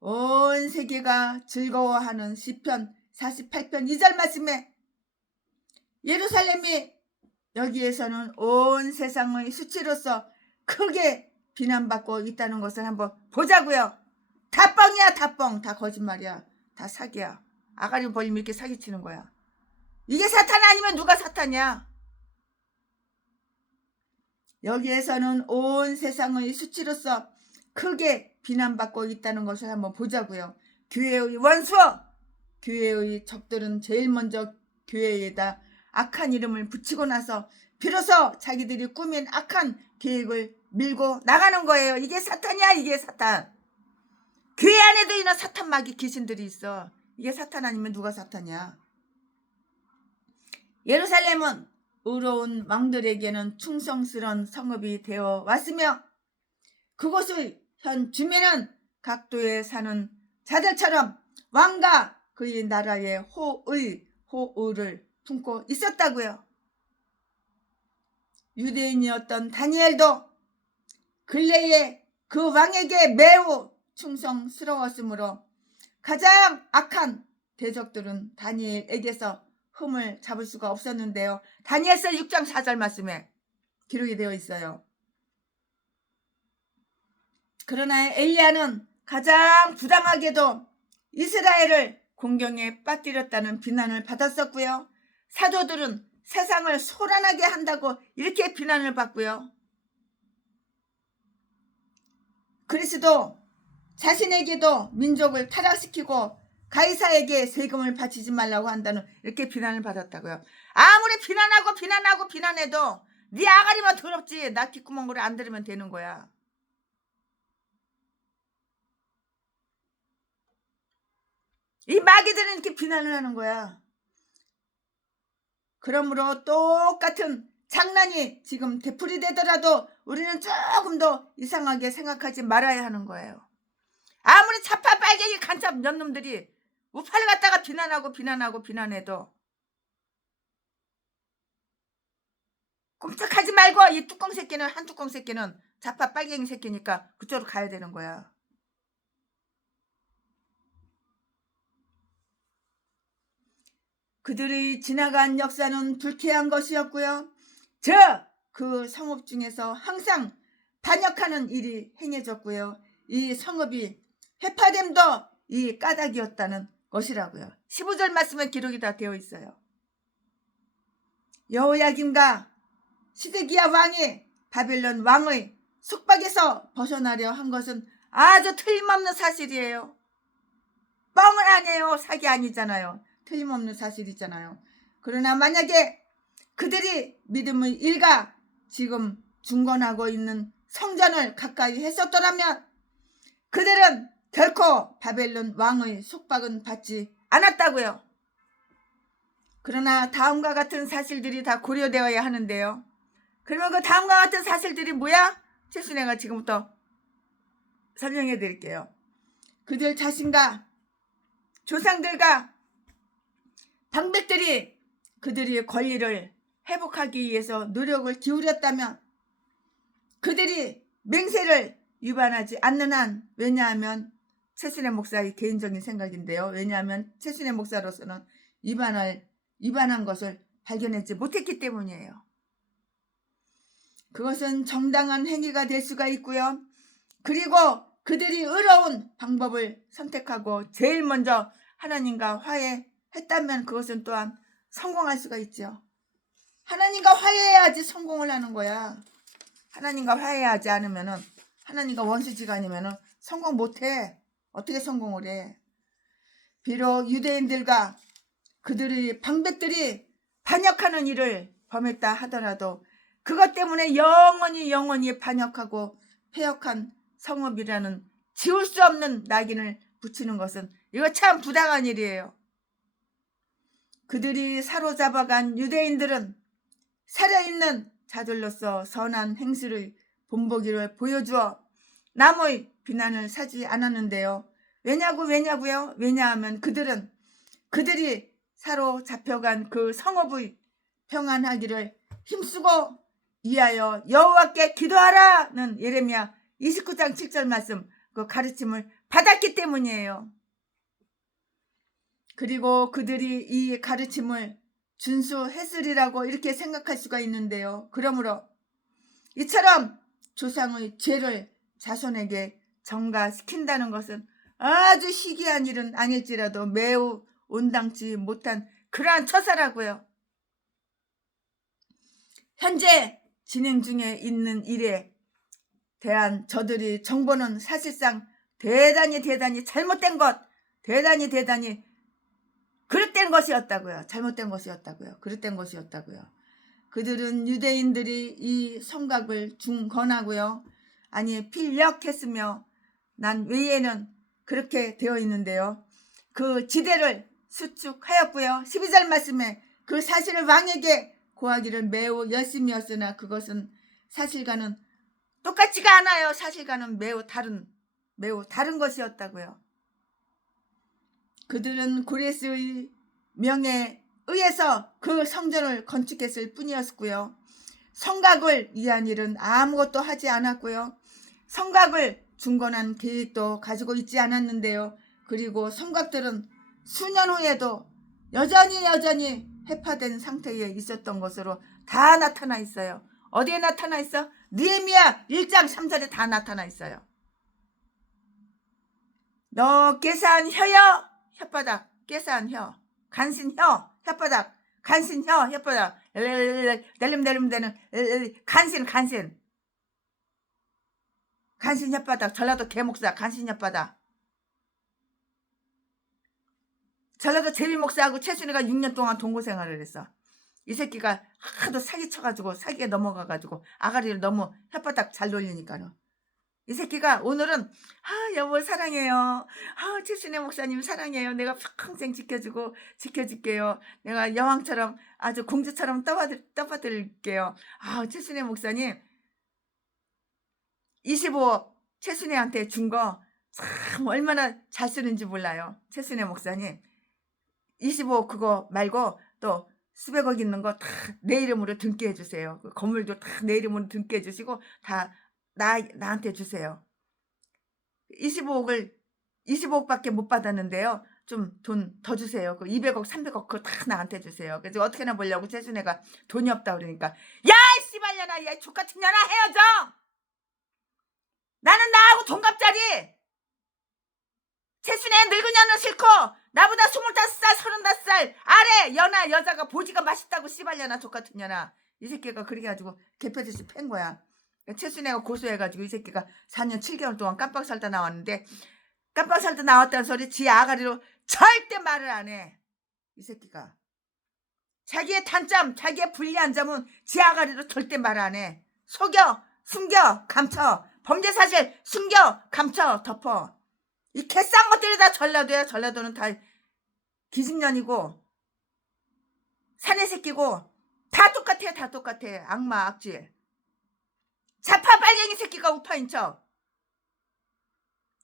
온 세계가 즐거워하는 시편 48편 2절 말씀에 예루살렘이 여기에서는 온 세상의 수치로서 크게 비난받고 있다는 것을 한번 보자고요. 다 뻥이야, 다 뻥, 다 거짓말이야, 다 사기야. 아가리 벌리면 이렇게 사기치는 거야. 이게 사탄 아니면 누가 사탄이야? 여기에서는 온 세상의 수치로서 크게 비난받고 있다는 것을 한번 보자고요. 교회의 원수, 교회의 적들은 제일 먼저 교회에다 악한 이름을 붙이고 나서 비로소 자기들이 꾸민 악한 계획을 밀고 나가는 거예요. 이게 사탄이야, 이게 사탄. 교회 안에도 이런 사탄 마귀 귀신들이 있어. 이게 사탄 아니면 누가 사탄이야? 예루살렘은 의로운 왕들에게는 충성스러운 성읍이 되어 왔으며 그곳의 현 주민은 각도에 사는 자들처럼 왕과 그의 나라의 호의를 품고 있었다고요. 유대인이었던 다니엘도 근래에 그 왕에게 매우 충성스러웠으므로 가장 악한 대적들은 다니엘에게서 흠을 잡을 수가 없었는데요. 다니엘서 6장 4절 말씀에 기록이 되어 있어요. 그러나 엘리야는 가장 부당하게도 이스라엘을 공경에 빠뜨렸다는 비난을 받았었고요. 사도들은 세상을 소란하게 한다고 이렇게 비난을 받고요. 그리스도 자신에게도 민족을 타락시키고 가이사에게 세금을 바치지 말라고 한다는 이렇게 비난을 받았다고요. 아무리 비난해도 네 아가리만 더럽지 나 뒷구멍으로 안 들으면 되는 거야. 이 마귀들은 이렇게 비난을 하는 거야. 그러므로 똑같은 장난이 지금 되풀이되더라도 우리는 조금 더 이상하게 생각하지 말아야 하는 거예요. 아무리 차파 빨갱이 간첩 몇 놈들이 우파를 갖다가 비난해도 꼼짝하지 말고 이 뚜껑 새끼는 한 뚜껑 새끼는 자파 빨갱이 새끼니까 그쪽으로 가야 되는 거야. 그들이 지나간 역사는 불쾌한 것이었고요. 그 성읍 중에서 항상 반역하는 일이 행해졌고요. 이 성읍이 회파됨도 이 까닭이었다는 것이라고요. 15절 말씀에 기록이 다 되어 있어요. 여호야김과 시드기야 왕이 바벨론 왕의 속박에서 벗어나려 한 것은 아주 틀림없는 사실이에요. 뻥은 아니에요. 사기 아니잖아요. 틀림없는 사실이잖아요. 그러나 만약에 그들이 믿음의 일가 지금 중건하고 있는 성전을 가까이 했었더라면 그들은 결코 바벨론 왕의 속박은 받지 않았다고요. 그러나 다음과 같은 사실들이 다 고려되어야 하는데요. 그러면 그 다음과 같은 사실들이 뭐야? 최순애가 지금부터 설명해 드릴게요. 그들 자신과 조상들과 방백들이 그들의 권리를 회복하기 위해서 노력을 기울였다면 그들이 맹세를 위반하지 않는 한, 왜냐하면 최순애 목사의 개인적인 생각인데요. 왜냐하면 최순애 목사로서는 위반한 것을 발견하지 못했기 때문이에요. 그것은 정당한 행위가 될 수가 있고요. 그리고 그들이 의로운 방법을 선택하고 제일 먼저 하나님과 화해했다면 그것은 또한 성공할 수가 있죠. 하나님과 화해해야지 성공을 하는 거야. 하나님과 화해하지 않으면은, 하나님과 원수지간이면은 성공 못해. 어떻게 성공을 해? 비록 유대인들과 그들의 방백들이 반역하는 일을 범했다 하더라도 그것 때문에 영원히 반역하고 패역한 성읍이라는 지울 수 없는 낙인을 붙이는 것은 이거 참 부당한 일이에요. 그들이 사로잡아간 유대인들은 살아있는 자들로서 선한 행실의 본보기를 보여주어 남의 비난을 사지 않았는데요. 왜냐고요? 왜냐하면 그들이 사로잡혀간 그 성읍의 평안하기를 힘쓰고 이하여 여호와께 기도하라는 예레미야 29장 7절 말씀 그 가르침을 받았기 때문이에요. 그리고 그들이 이 가르침을 준수했으리라고 이렇게 생각할 수가 있는데요. 그러므로 이처럼 조상의 죄를 자손에게 전가시킨다는 것은 아주 희귀한 일은 아닐지라도 매우 온당치 못한 그러한 처사라고요. 현재 진행 중에 있는 일에 대한 저들이 정보는 사실상 대단히 잘못된 것, 대단히 그릇된 것이었다고요. 잘못된 것이었다고요. 그릇된 것이었다고요. 그들은 유대인들이 이 성곽을 중건하고요. 아니 필력했으며 난 외에는 그렇게 되어 있는데요. 그 지대를 수축하였고요. 12절 말씀에 그 사실을 왕에게 고하기를 매우 열심히 했으나 그것은 사실과는 똑같지가 않아요. 사실과는 매우 다른 것이었다고요. 그들은 고레스의 명에 의해서 그 성전을 건축했을 뿐이었고요. 성곽을 위한 일은 아무것도 하지 않았고요. 성곽을 중건한 계획도 가지고 있지 않았는데요. 그리고 성곽들은 수년 후에도 여전히 해파된 상태에 있었던 것으로 다 나타나 있어요. 어디에 나타나 있어? 느헤미야 1장 3절에 다 나타나 있어요. 너 깨산 혀여 혓바닥 깨산 혀 간신 혀 혓바닥 간신 혀 혓바닥 내림되는 간신 혓바닥 전라도 개목사 간신 혓바닥 전라도 제비목사하고 최순이가 6년 동안 동거생활을 했어. 이 새끼가 하도 사기쳐가지고 사기에 넘어가가지고 아가리를 너무 혓바닥 잘 놀리니까요. 이 새끼가 오늘은 여보 사랑해요. 최순애 목사님 사랑해요. 내가 평생 지켜줄게요. 내가 여왕처럼 아주 공주처럼 떠받들게요. 최순애 목사님 25억 최순애한테 준 거 참 얼마나 잘 쓰는지 몰라요. 최순애 목사님 25억 그거 말고 또 수백억 있는 거 다 내 이름으로 등기 해주세요. 그 건물도 다 내 이름으로 등기 해주시고 다 나한테 주세요. 25억밖에 못 받았는데요. 좀 돈 더 주세요. 그 200억, 300억 그거 다 나한테 주세요. 그래서 어떻게나 보려고 최순애가 돈이 없다 그러니까 야 이 씨발년아, 야 족같은 년아 헤어져. 나는 나하고 동갑자리. 최순애 늙은 년은 싫고 나보다 25살, 35살 아래 연하 여자가 보지가 맛있다고 씨발년아 족같은 년아. 이 새끼가 그렇게 가지고 개표듯이 팬 거야. 최순애가 고소해가지고 이 새끼가 4년 7개월 동안 깜빡 살다 나왔는데 깜빡 살다 나왔다는 소리 지 아가리로 절대 말을 안 해. 이 새끼가 자기의 단점, 자기의 불리한 점은 지 아가리로 절대 말 안 해. 속여, 숨겨, 감춰. 범죄 사실 숨겨, 감춰, 덮어. 이 개싼 것들이 다 전라도야. 전라도는 다 기집년이고 사내 새끼고 다 똑같아. 악마, 악질. 자파 빨갱이 새끼가 우파인 척.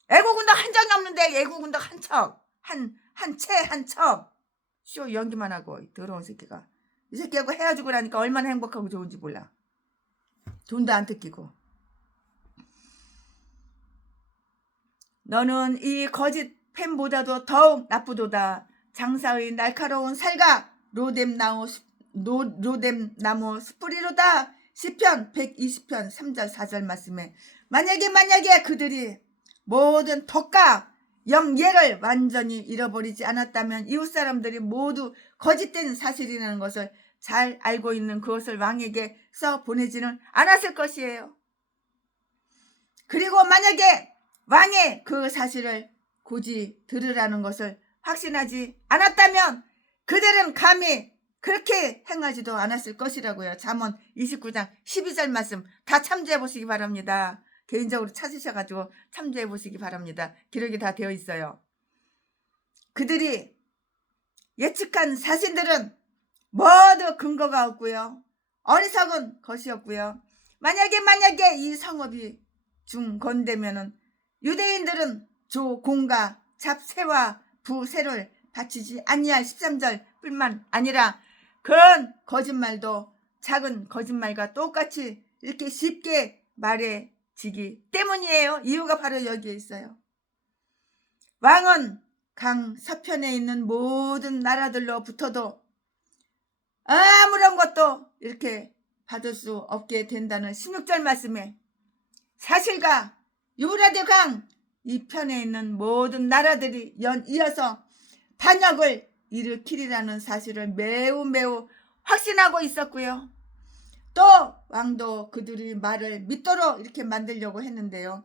애국운동 한 적이 없는데 애국운동 한 척. 한 척. 쇼 연기만 하고 더러운 새끼가. 이 새끼하고 헤어지고 나니까 얼마나 행복하고 좋은지 몰라. 돈도 안 뜯기고. 너는 이 거짓 팬보다도 더욱 나쁘도다. 장사의 날카로운 살각 로뎀나무 스프리로다. 시편 120편 3절 4절 말씀에 만약에 그들이 모든 덕과 영예를 완전히 잃어버리지 않았다면 이웃 사람들이 모두 거짓된 사실이라는 것을 잘 알고 있는 그것을 왕에게 써 보내지는 않았을 것이에요. 그리고 만약에 왕의 그 사실을 고지 들으라는 것을 확신하지 않았다면 그들은 감히 그렇게 행하지도 않았을 것이라고요. 잠언 29장 12절 말씀 다 참조해 보시기 바랍니다. 개인적으로 찾으셔가지고 참조해 보시기 바랍니다. 기록이 다 되어 있어요. 그들이 예측한 사신들은 모두 근거가 없고요. 어리석은 것이었고요. 만약에 이 성읍이 중건되면은 유대인들은 조공과 잡새와 부새를 바치지 아니할 13절 뿐만 아니라 그런 거짓말도 작은 거짓말과 똑같이 이렇게 쉽게 말해지기 때문이에요. 이유가 바로 여기에 있어요. 왕은 강 서편에 있는 모든 나라들로부터도 아무런 것도 이렇게 받을 수 없게 된다는 16절 말씀에 사실과 유브라데 강 이 편에 있는 모든 나라들이 연이어서 반역을 일으키리라는 사실을 매우 확신하고 있었고요. 또 왕도 그들의 말을 믿도록 이렇게 만들려고 했는데요.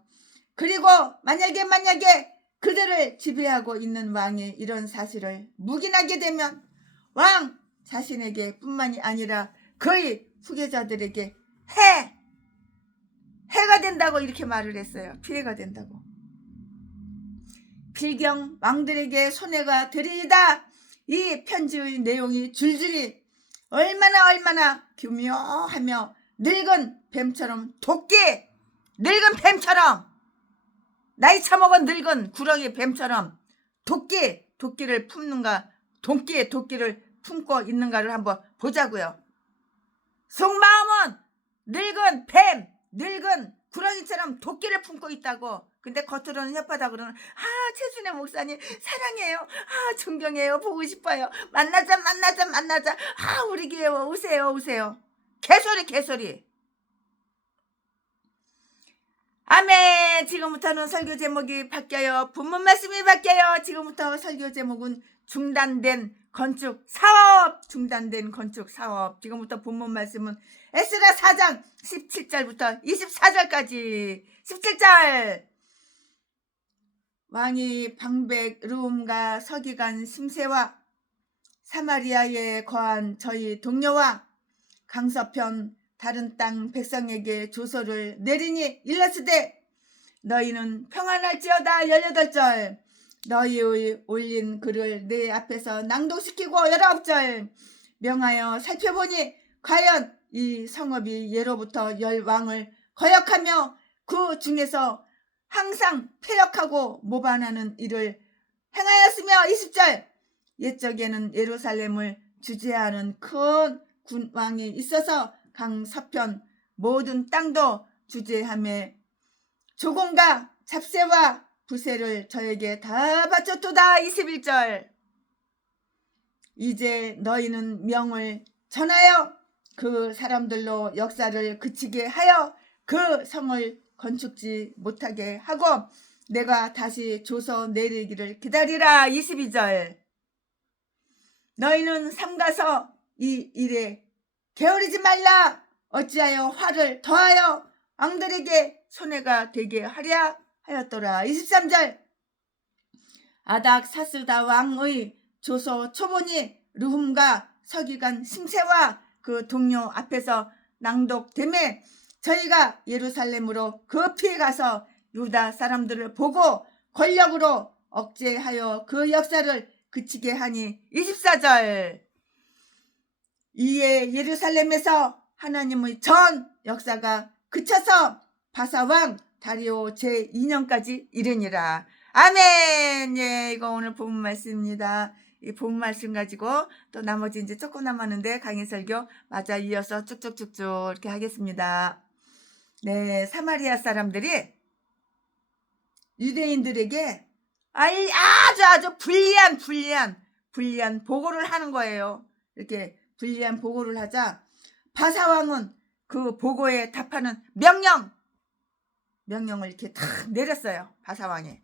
그리고 만약에 그들을 지배하고 있는 왕이 이런 사실을 묵인하게 되면 왕 자신에게 뿐만이 아니라 그의 후계자들에게 해가 된다고 이렇게 말을 했어요. 피해가 된다고. 필경 왕들에게 손해가 되리이다. 이 편지의 내용이 줄줄이 얼마나 교묘하며 늙은 뱀처럼 늙은 뱀처럼 나이 처먹은 늙은 구렁이 뱀처럼 도끼를 품는가 도끼를 품고 있는가를 한번 보자고요. 속마음은 늙은 구렁이처럼 도끼를 품고 있다고. 근데 겉으로는 혓바닥으로는 최순애 목사님 사랑해요, 존경해요, 보고 싶어요, 만나자, 우리 교회 오세요. 개소리. 아멘. 지금부터는 설교 제목이 바뀌어요. 본문 말씀이 바뀌어요. 지금부터 설교 제목은 중단된 건축 사업. 지금부터 본문 말씀은 에스라 4장 17절부터 24절까지. 17절. 왕이 방백 르움과 서기관 심세와 사마리아에 거한 저희 동료와 강서편 다른 땅 백성에게 조서를 내리니 일렀으되 너희는 평안할지어다. 18절. 너희의 올린 글을 내 앞에서 낭독시키고 19절. 명하여 살펴보니 과연 이 성읍이 예로부터 열 왕을 거역하며 그 중에서 항상 패역하고 모반하는 일을 행하였으며 20절. 옛적에는 예루살렘을 주재하는 큰 군왕이 있어서 강서편 모든 땅도 주재하며 조공과 잡새와 부새를 저에게 다 바쳤도다. 21절. 이제 너희는 명을 전하여 그 사람들로 역사를 그치게 하여 그 성을 건축지 못하게 하고 내가 다시 조서 내리기를 기다리라. 22절. 너희는 삼가서 이 일에 게으르지 말라. 어찌하여 화를 더하여 왕들에게 손해가 되게 하랴 하였더라. 23절. 아닥사스다 왕의 조서 초본이 르훔과 서기관 심세와 그 동료 앞에서 낭독되매 저희가 예루살렘으로 급히 가서 유다 사람들을 보고 권력으로 억제하여 그 역사를 그치게 하니. 24절. 이에 예루살렘에서 하나님의 전 역사가 그쳐서 바사왕 다리오 제2년까지 이르니라. 아멘. 예, 이거 오늘 본문 말씀입니다. 이 본문 말씀 가지고 또 나머지 이제 조금 남았는데 강의 설교 맞아 이어서 쭉쭉쭉쭉 이렇게 하겠습니다. 네, 사마리아 사람들이 유대인들에게 아주 불리한 보고를 하는 거예요. 이렇게 불리한 보고를 하자 바사왕은 그 보고에 답하는 명령을 이렇게 탁 내렸어요. 바사왕에.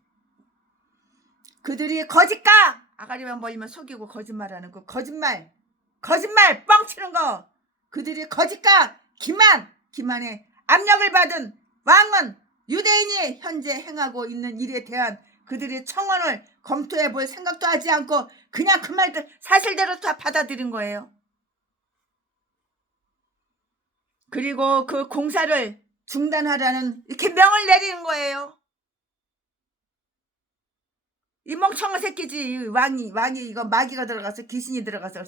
그들이 거짓가 아가리만 벌리면 속이고 거짓말하는 그 거짓말 뻥치는 거. 그들이 거짓가 기만의 압력을 받은 왕은 유대인이 현재 행하고 있는 일에 대한 그들의 청원을 검토해 볼 생각도 하지 않고 그냥 그 말들 사실대로 다 받아들인 거예요. 그리고 그 공사를 중단하라는 이렇게 명을 내리는 거예요. 이 멍청한 새끼지. 이 왕이 이거 마귀가 들어가서 귀신이 들어가서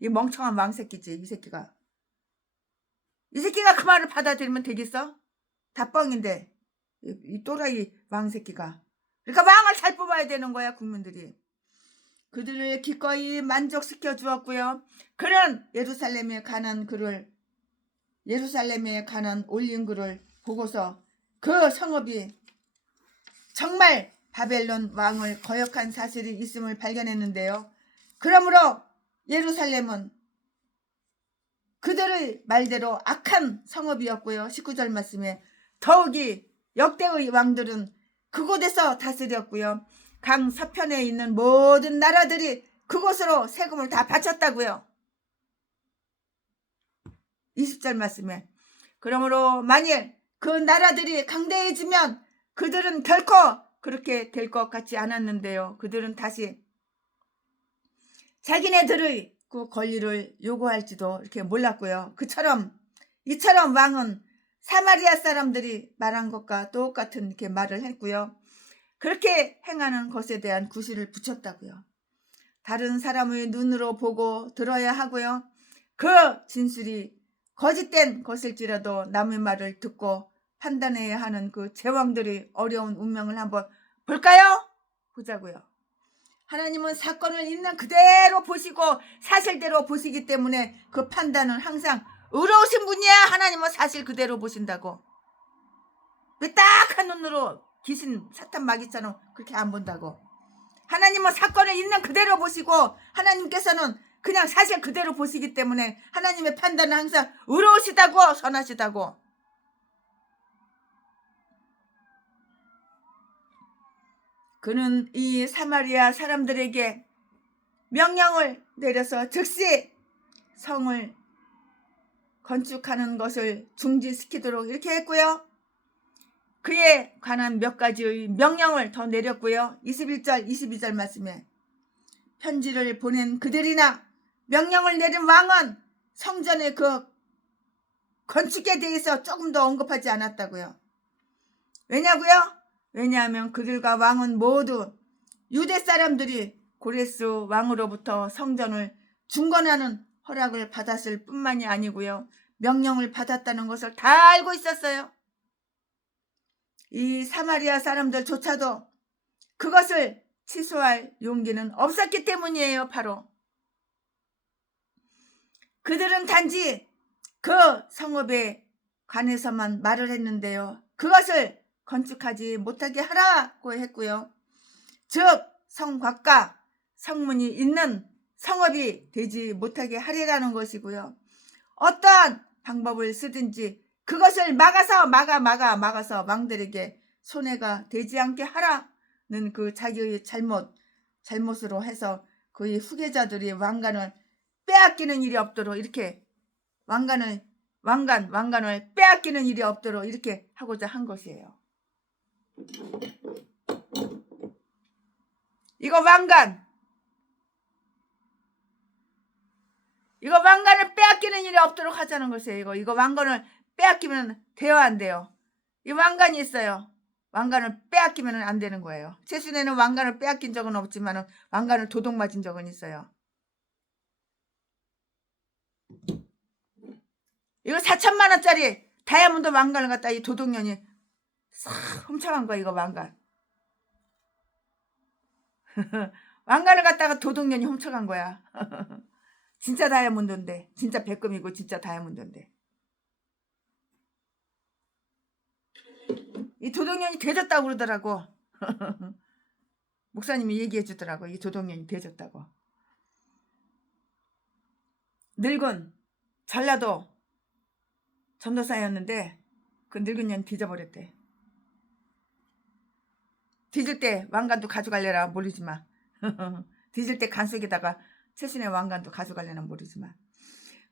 이 멍청한 왕 새끼지. 이 새끼가 그 말을 받아들이면 되겠어? 다 뻥인데 이 또라이 왕 새끼가. 그러니까 왕을 잘 뽑아야 되는 거야. 국민들이 그들을 기꺼이 만족시켜 주었고요. 그는 예루살렘에 관한 올린 글을 보고서 그 성읍이 정말 바벨론 왕을 거역한 사실이 있음을 발견했는데요. 그러므로 예루살렘은 그들의 말대로 악한 성읍이었고요. 19절 말씀에 더욱이 역대의 왕들은 그곳에서 다스렸고요. 강 서편에 있는 모든 나라들이 그곳으로 세금을 다 바쳤다고요. 20절 말씀에 그러므로 만일 그 나라들이 강대해지면 그들은 결코 그렇게 될 것 같지 않았는데요. 그들은 다시 자기네들의 그 권리를 요구할지도 이렇게 몰랐고요. 이처럼 왕은 사마리아 사람들이 말한 것과 똑같은 이렇게 말을 했고요. 그렇게 행하는 것에 대한 구실을 붙였다고요. 다른 사람의 눈으로 보고 들어야 하고요. 그 진술이 거짓된 것일지라도 남의 말을 듣고 판단해야 하는 그 제왕들의 어려운 운명을 한번 볼까요? 보자고요. 하나님은 사건을 있는 그대로 보시고 사실대로 보시기 때문에 그 판단은 항상 의로우신 분이야. 하나님은 사실 그대로 보신다고. 왜 딱한 눈으로 귀신 사탄 마귀처럼 그렇게 안 본다고. 하나님은 사건을 있는 그대로 보시고 하나님께서는 그냥 사실 그대로 보시기 때문에 하나님의 판단은 항상 의로우시다고 선하시다고. 그는 이 사마리아 사람들에게 명령을 내려서 즉시 성을 건축하는 것을 중지시키도록 이렇게 했고요. 그에 관한 몇 가지의 명령을 더 내렸고요. 21절 22절 말씀에 편지를 보낸 그들이나 명령을 내린 왕은 성전의 그 건축에 대해서 조금 더 언급하지 않았다고요. 왜냐고요? 왜냐하면 그들과 왕은 모두 유대 사람들이 고레스 왕으로부터 성전을 중건하는 허락을 받았을 뿐만이 아니고요. 명령을 받았다는 것을 다 알고 있었어요. 이 사마리아 사람들조차도 그것을 취소할 용기는 없었기 때문이에요. 바로 그들은 단지 그 성읍에 관해서만 말을 했는데요. 그것을 건축하지 못하게 하라고 했고요. 즉 성곽과 성문이 있는 성읍이 되지 못하게 하리라는 것이고요. 어떠한 방법을 쓰든지 그것을 막아서 왕들에게 손해가 되지 않게 하라는 그 자기의 잘못으로 해서 그의 후계자들이 왕관을 빼앗기는 일이 없도록 이렇게 왕관을 빼앗기는 일이 없도록 이렇게 하고자 한 것이에요. 이거 왕관을 빼앗기는 일이 없도록 하자는 것이에요. 이거 왕관을 빼앗기면 돼요, 안 돼요? 이 왕관이 있어요. 왕관을 빼앗기면 안 되는 거예요. 최순애는 왕관을 빼앗긴 적은 없지만 왕관을 도둑 맞은 적은 있어요. 이거 4천만 원짜리 다이아몬드 왕관을 갖다 이 도둑년이 싹 훔쳐간 거야. 이거 왕관. 왕관을 갖다가 도둑년이 훔쳐간 거야. 진짜 다이아몬드인데, 진짜 백금이고 진짜 다이아몬드인데. 이 도둑년이 되졌다고 그러더라고. 목사님이 얘기해 주더라고. 이 도둑년이 되졌다고. 늙은 전라도 전도사였는데 그 늙은 년 뒤져버렸대. 뒤질 때 왕관도 가져갈래라 모르지만 뒤질 때 간 속에다가 최신의 왕관도 가져갈래나 모르지만,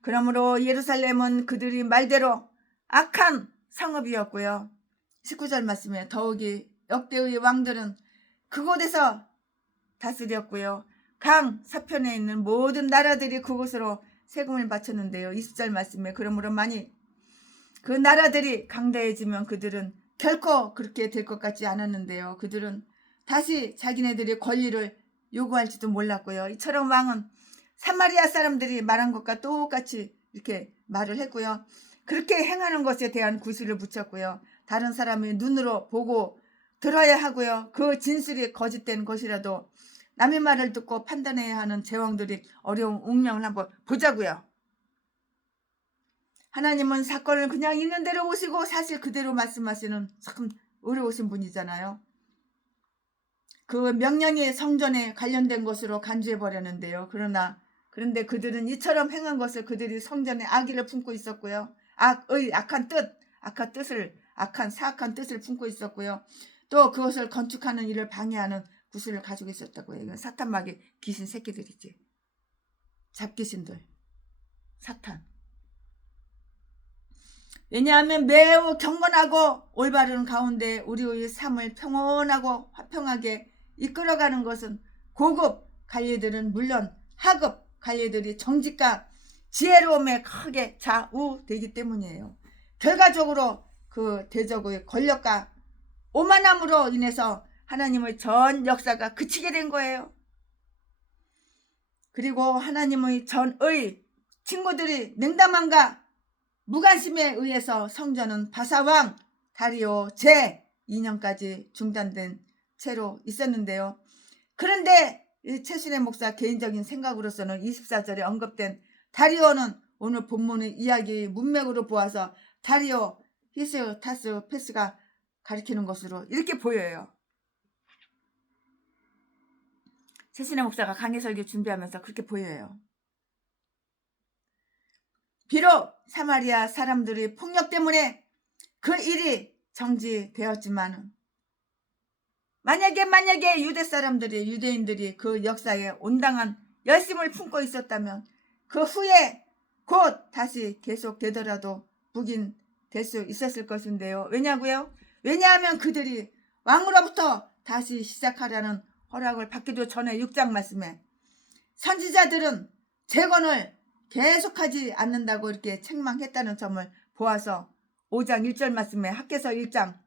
그러므로 예루살렘은 그들이 말대로 악한 성읍이었고요. 19절 말씀에 더욱이 역대의 왕들은 그곳에서 다스렸고요. 강 서편에 있는 모든 나라들이 그곳으로 세금을 바쳤는데요. 20절 말씀에 그러므로 만일 그 나라들이 강대해지면 그들은 결코 그렇게 될 것 같지 않았는데요. 그들은 다시 자기네들의 권리를 요구할지도 몰랐고요. 이처럼 왕은 사마리아 사람들이 말한 것과 똑같이 이렇게 말을 했고요. 그렇게 행하는 것에 대한 구실을 붙였고요. 다른 사람이 눈으로 보고 들어야 하고요. 그 진술이 거짓된 것이라도 남의 말을 듣고 판단해야 하는 제왕들이 어려운 운명을 한번 보자고요. 하나님은 사건을 그냥 있는 대로 오시고 사실 그대로 말씀하시는 참 어려우신 분이잖아요. 그 명령이 성전에 관련된 것으로 간주해버렸는데요. 그런데 그들은 이처럼 행한 것을 그들이 성전에 악의를 품고 있었고요. 악한 사악한 뜻을 품고 있었고요. 또 그것을 건축하는 일을 방해하는 구슬을 가지고 있었다고요. 이건 사탄마귀 귀신 새끼들이지. 잡귀신들. 사탄. 왜냐하면 매우 경건하고 올바른 가운데 우리의 삶을 평온하고 화평하게 이끌어가는 것은 고급 관리들은 물론 하급 관리들이 정직과 지혜로움에 크게 좌우되기 때문이에요. 결과적으로 그 대적의 권력과 오만함으로 인해서 하나님의 전 역사가 그치게 된 거예요. 그리고 하나님의 전의 친구들이 냉담함과 무관심에 의해서 성전은 바사왕 다리오 제2년까지 중단된 채로 있었는데요. 그런데 최신의 목사 개인적인 생각으로서는 24절에 언급된 다리오는 오늘 본문의 이야기 문맥으로 보아서 다리오 히스타스 페스가 가리키는 것으로 이렇게 보여요. 최신의 목사가 강해 설교 준비하면서 그렇게 보여요. 비록 사마리아 사람들의 폭력 때문에 그 일이 정지되었지만 만약에 유대인들이 그 역사에 온당한 열심을 품고 있었다면 그 후에 곧 다시 계속되더라도 묵인될 수 있었을 것인데요. 왜냐고요? 왜냐하면 그들이 왕으로부터 다시 시작하라는 허락을 받기도 전에 6장 말씀에 선지자들은 재건을 계속하지 않는다고 이렇게 책망했다는 점을 보아서 5장 1절 말씀에 학개서 1장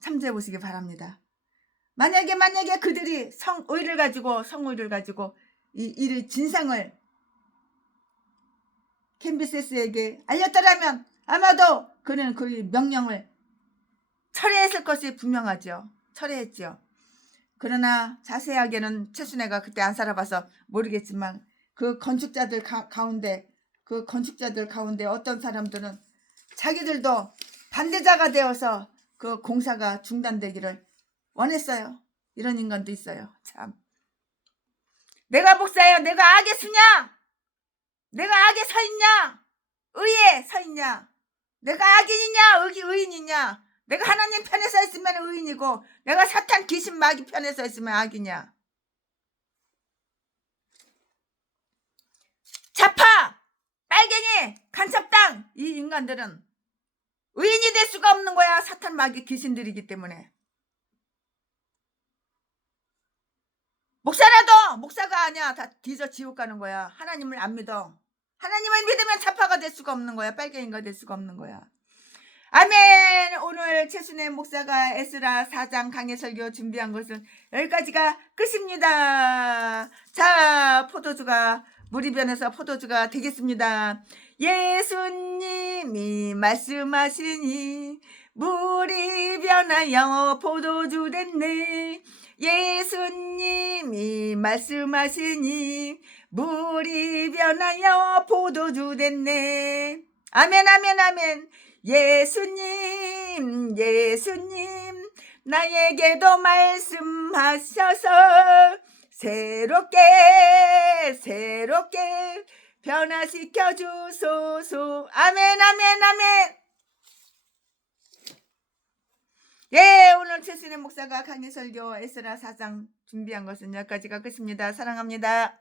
참조해 보시기 바랍니다. 만약에 그들이 성의를 가지고 이 일의 진상을 캔비세스에게 알렸더라면 아마도 그는 그 명령을 철회했을 것이 분명하죠. 철회했죠. 그러나 자세하게는 최순애가 그때 안 살아봐서 모르겠지만 그 건축자들 가운데 어떤 사람들은 자기들도 반대자가 되어서 그 공사가 중단되기를 원했어요. 이런 인간도 있어요. 참. 내가 목사야, 내가 악에 서냐? 내가 악에 서 있냐? 의에 서 있냐? 내가 악인이냐? 의인이냐? 내가 하나님 편에 서 있으면 의인이고 내가 사탄 귀신 마귀 편에 서 있으면 악이냐? 좌파, 빨갱이, 간첩당 이 인간들은 의인이 될 수가 없는 거야. 사탄 마귀 귀신들이기 때문에. 목사가 아니야. 다 뒤져 지옥 가는 거야. 하나님을 안 믿어. 하나님을 믿으면 좌파가 될 수가 없는 거야. 빨갱이가 될 수가 없는 거야. 아멘. 오늘 최순애 목사가 에스라 4장 강해 설교 준비한 것은 여기까지가 끝입니다. 자, 물이 변해서 포도주가 되겠습니다. 예수님이 말씀하시니 물이 변하여 포도주 됐네. 예수님이 말씀하시니 물이 변하여 포도주 됐네. 아멘 아멘 아멘. 예수님 나에게도 말씀하셔서 새롭게 변화시켜 주소서. 아멘 아멘 아멘. 예, 오늘 최순애 목사가 강해 설교 에스라 4장 준비한 것은 여기까지가 끝입니다. 사랑합니다.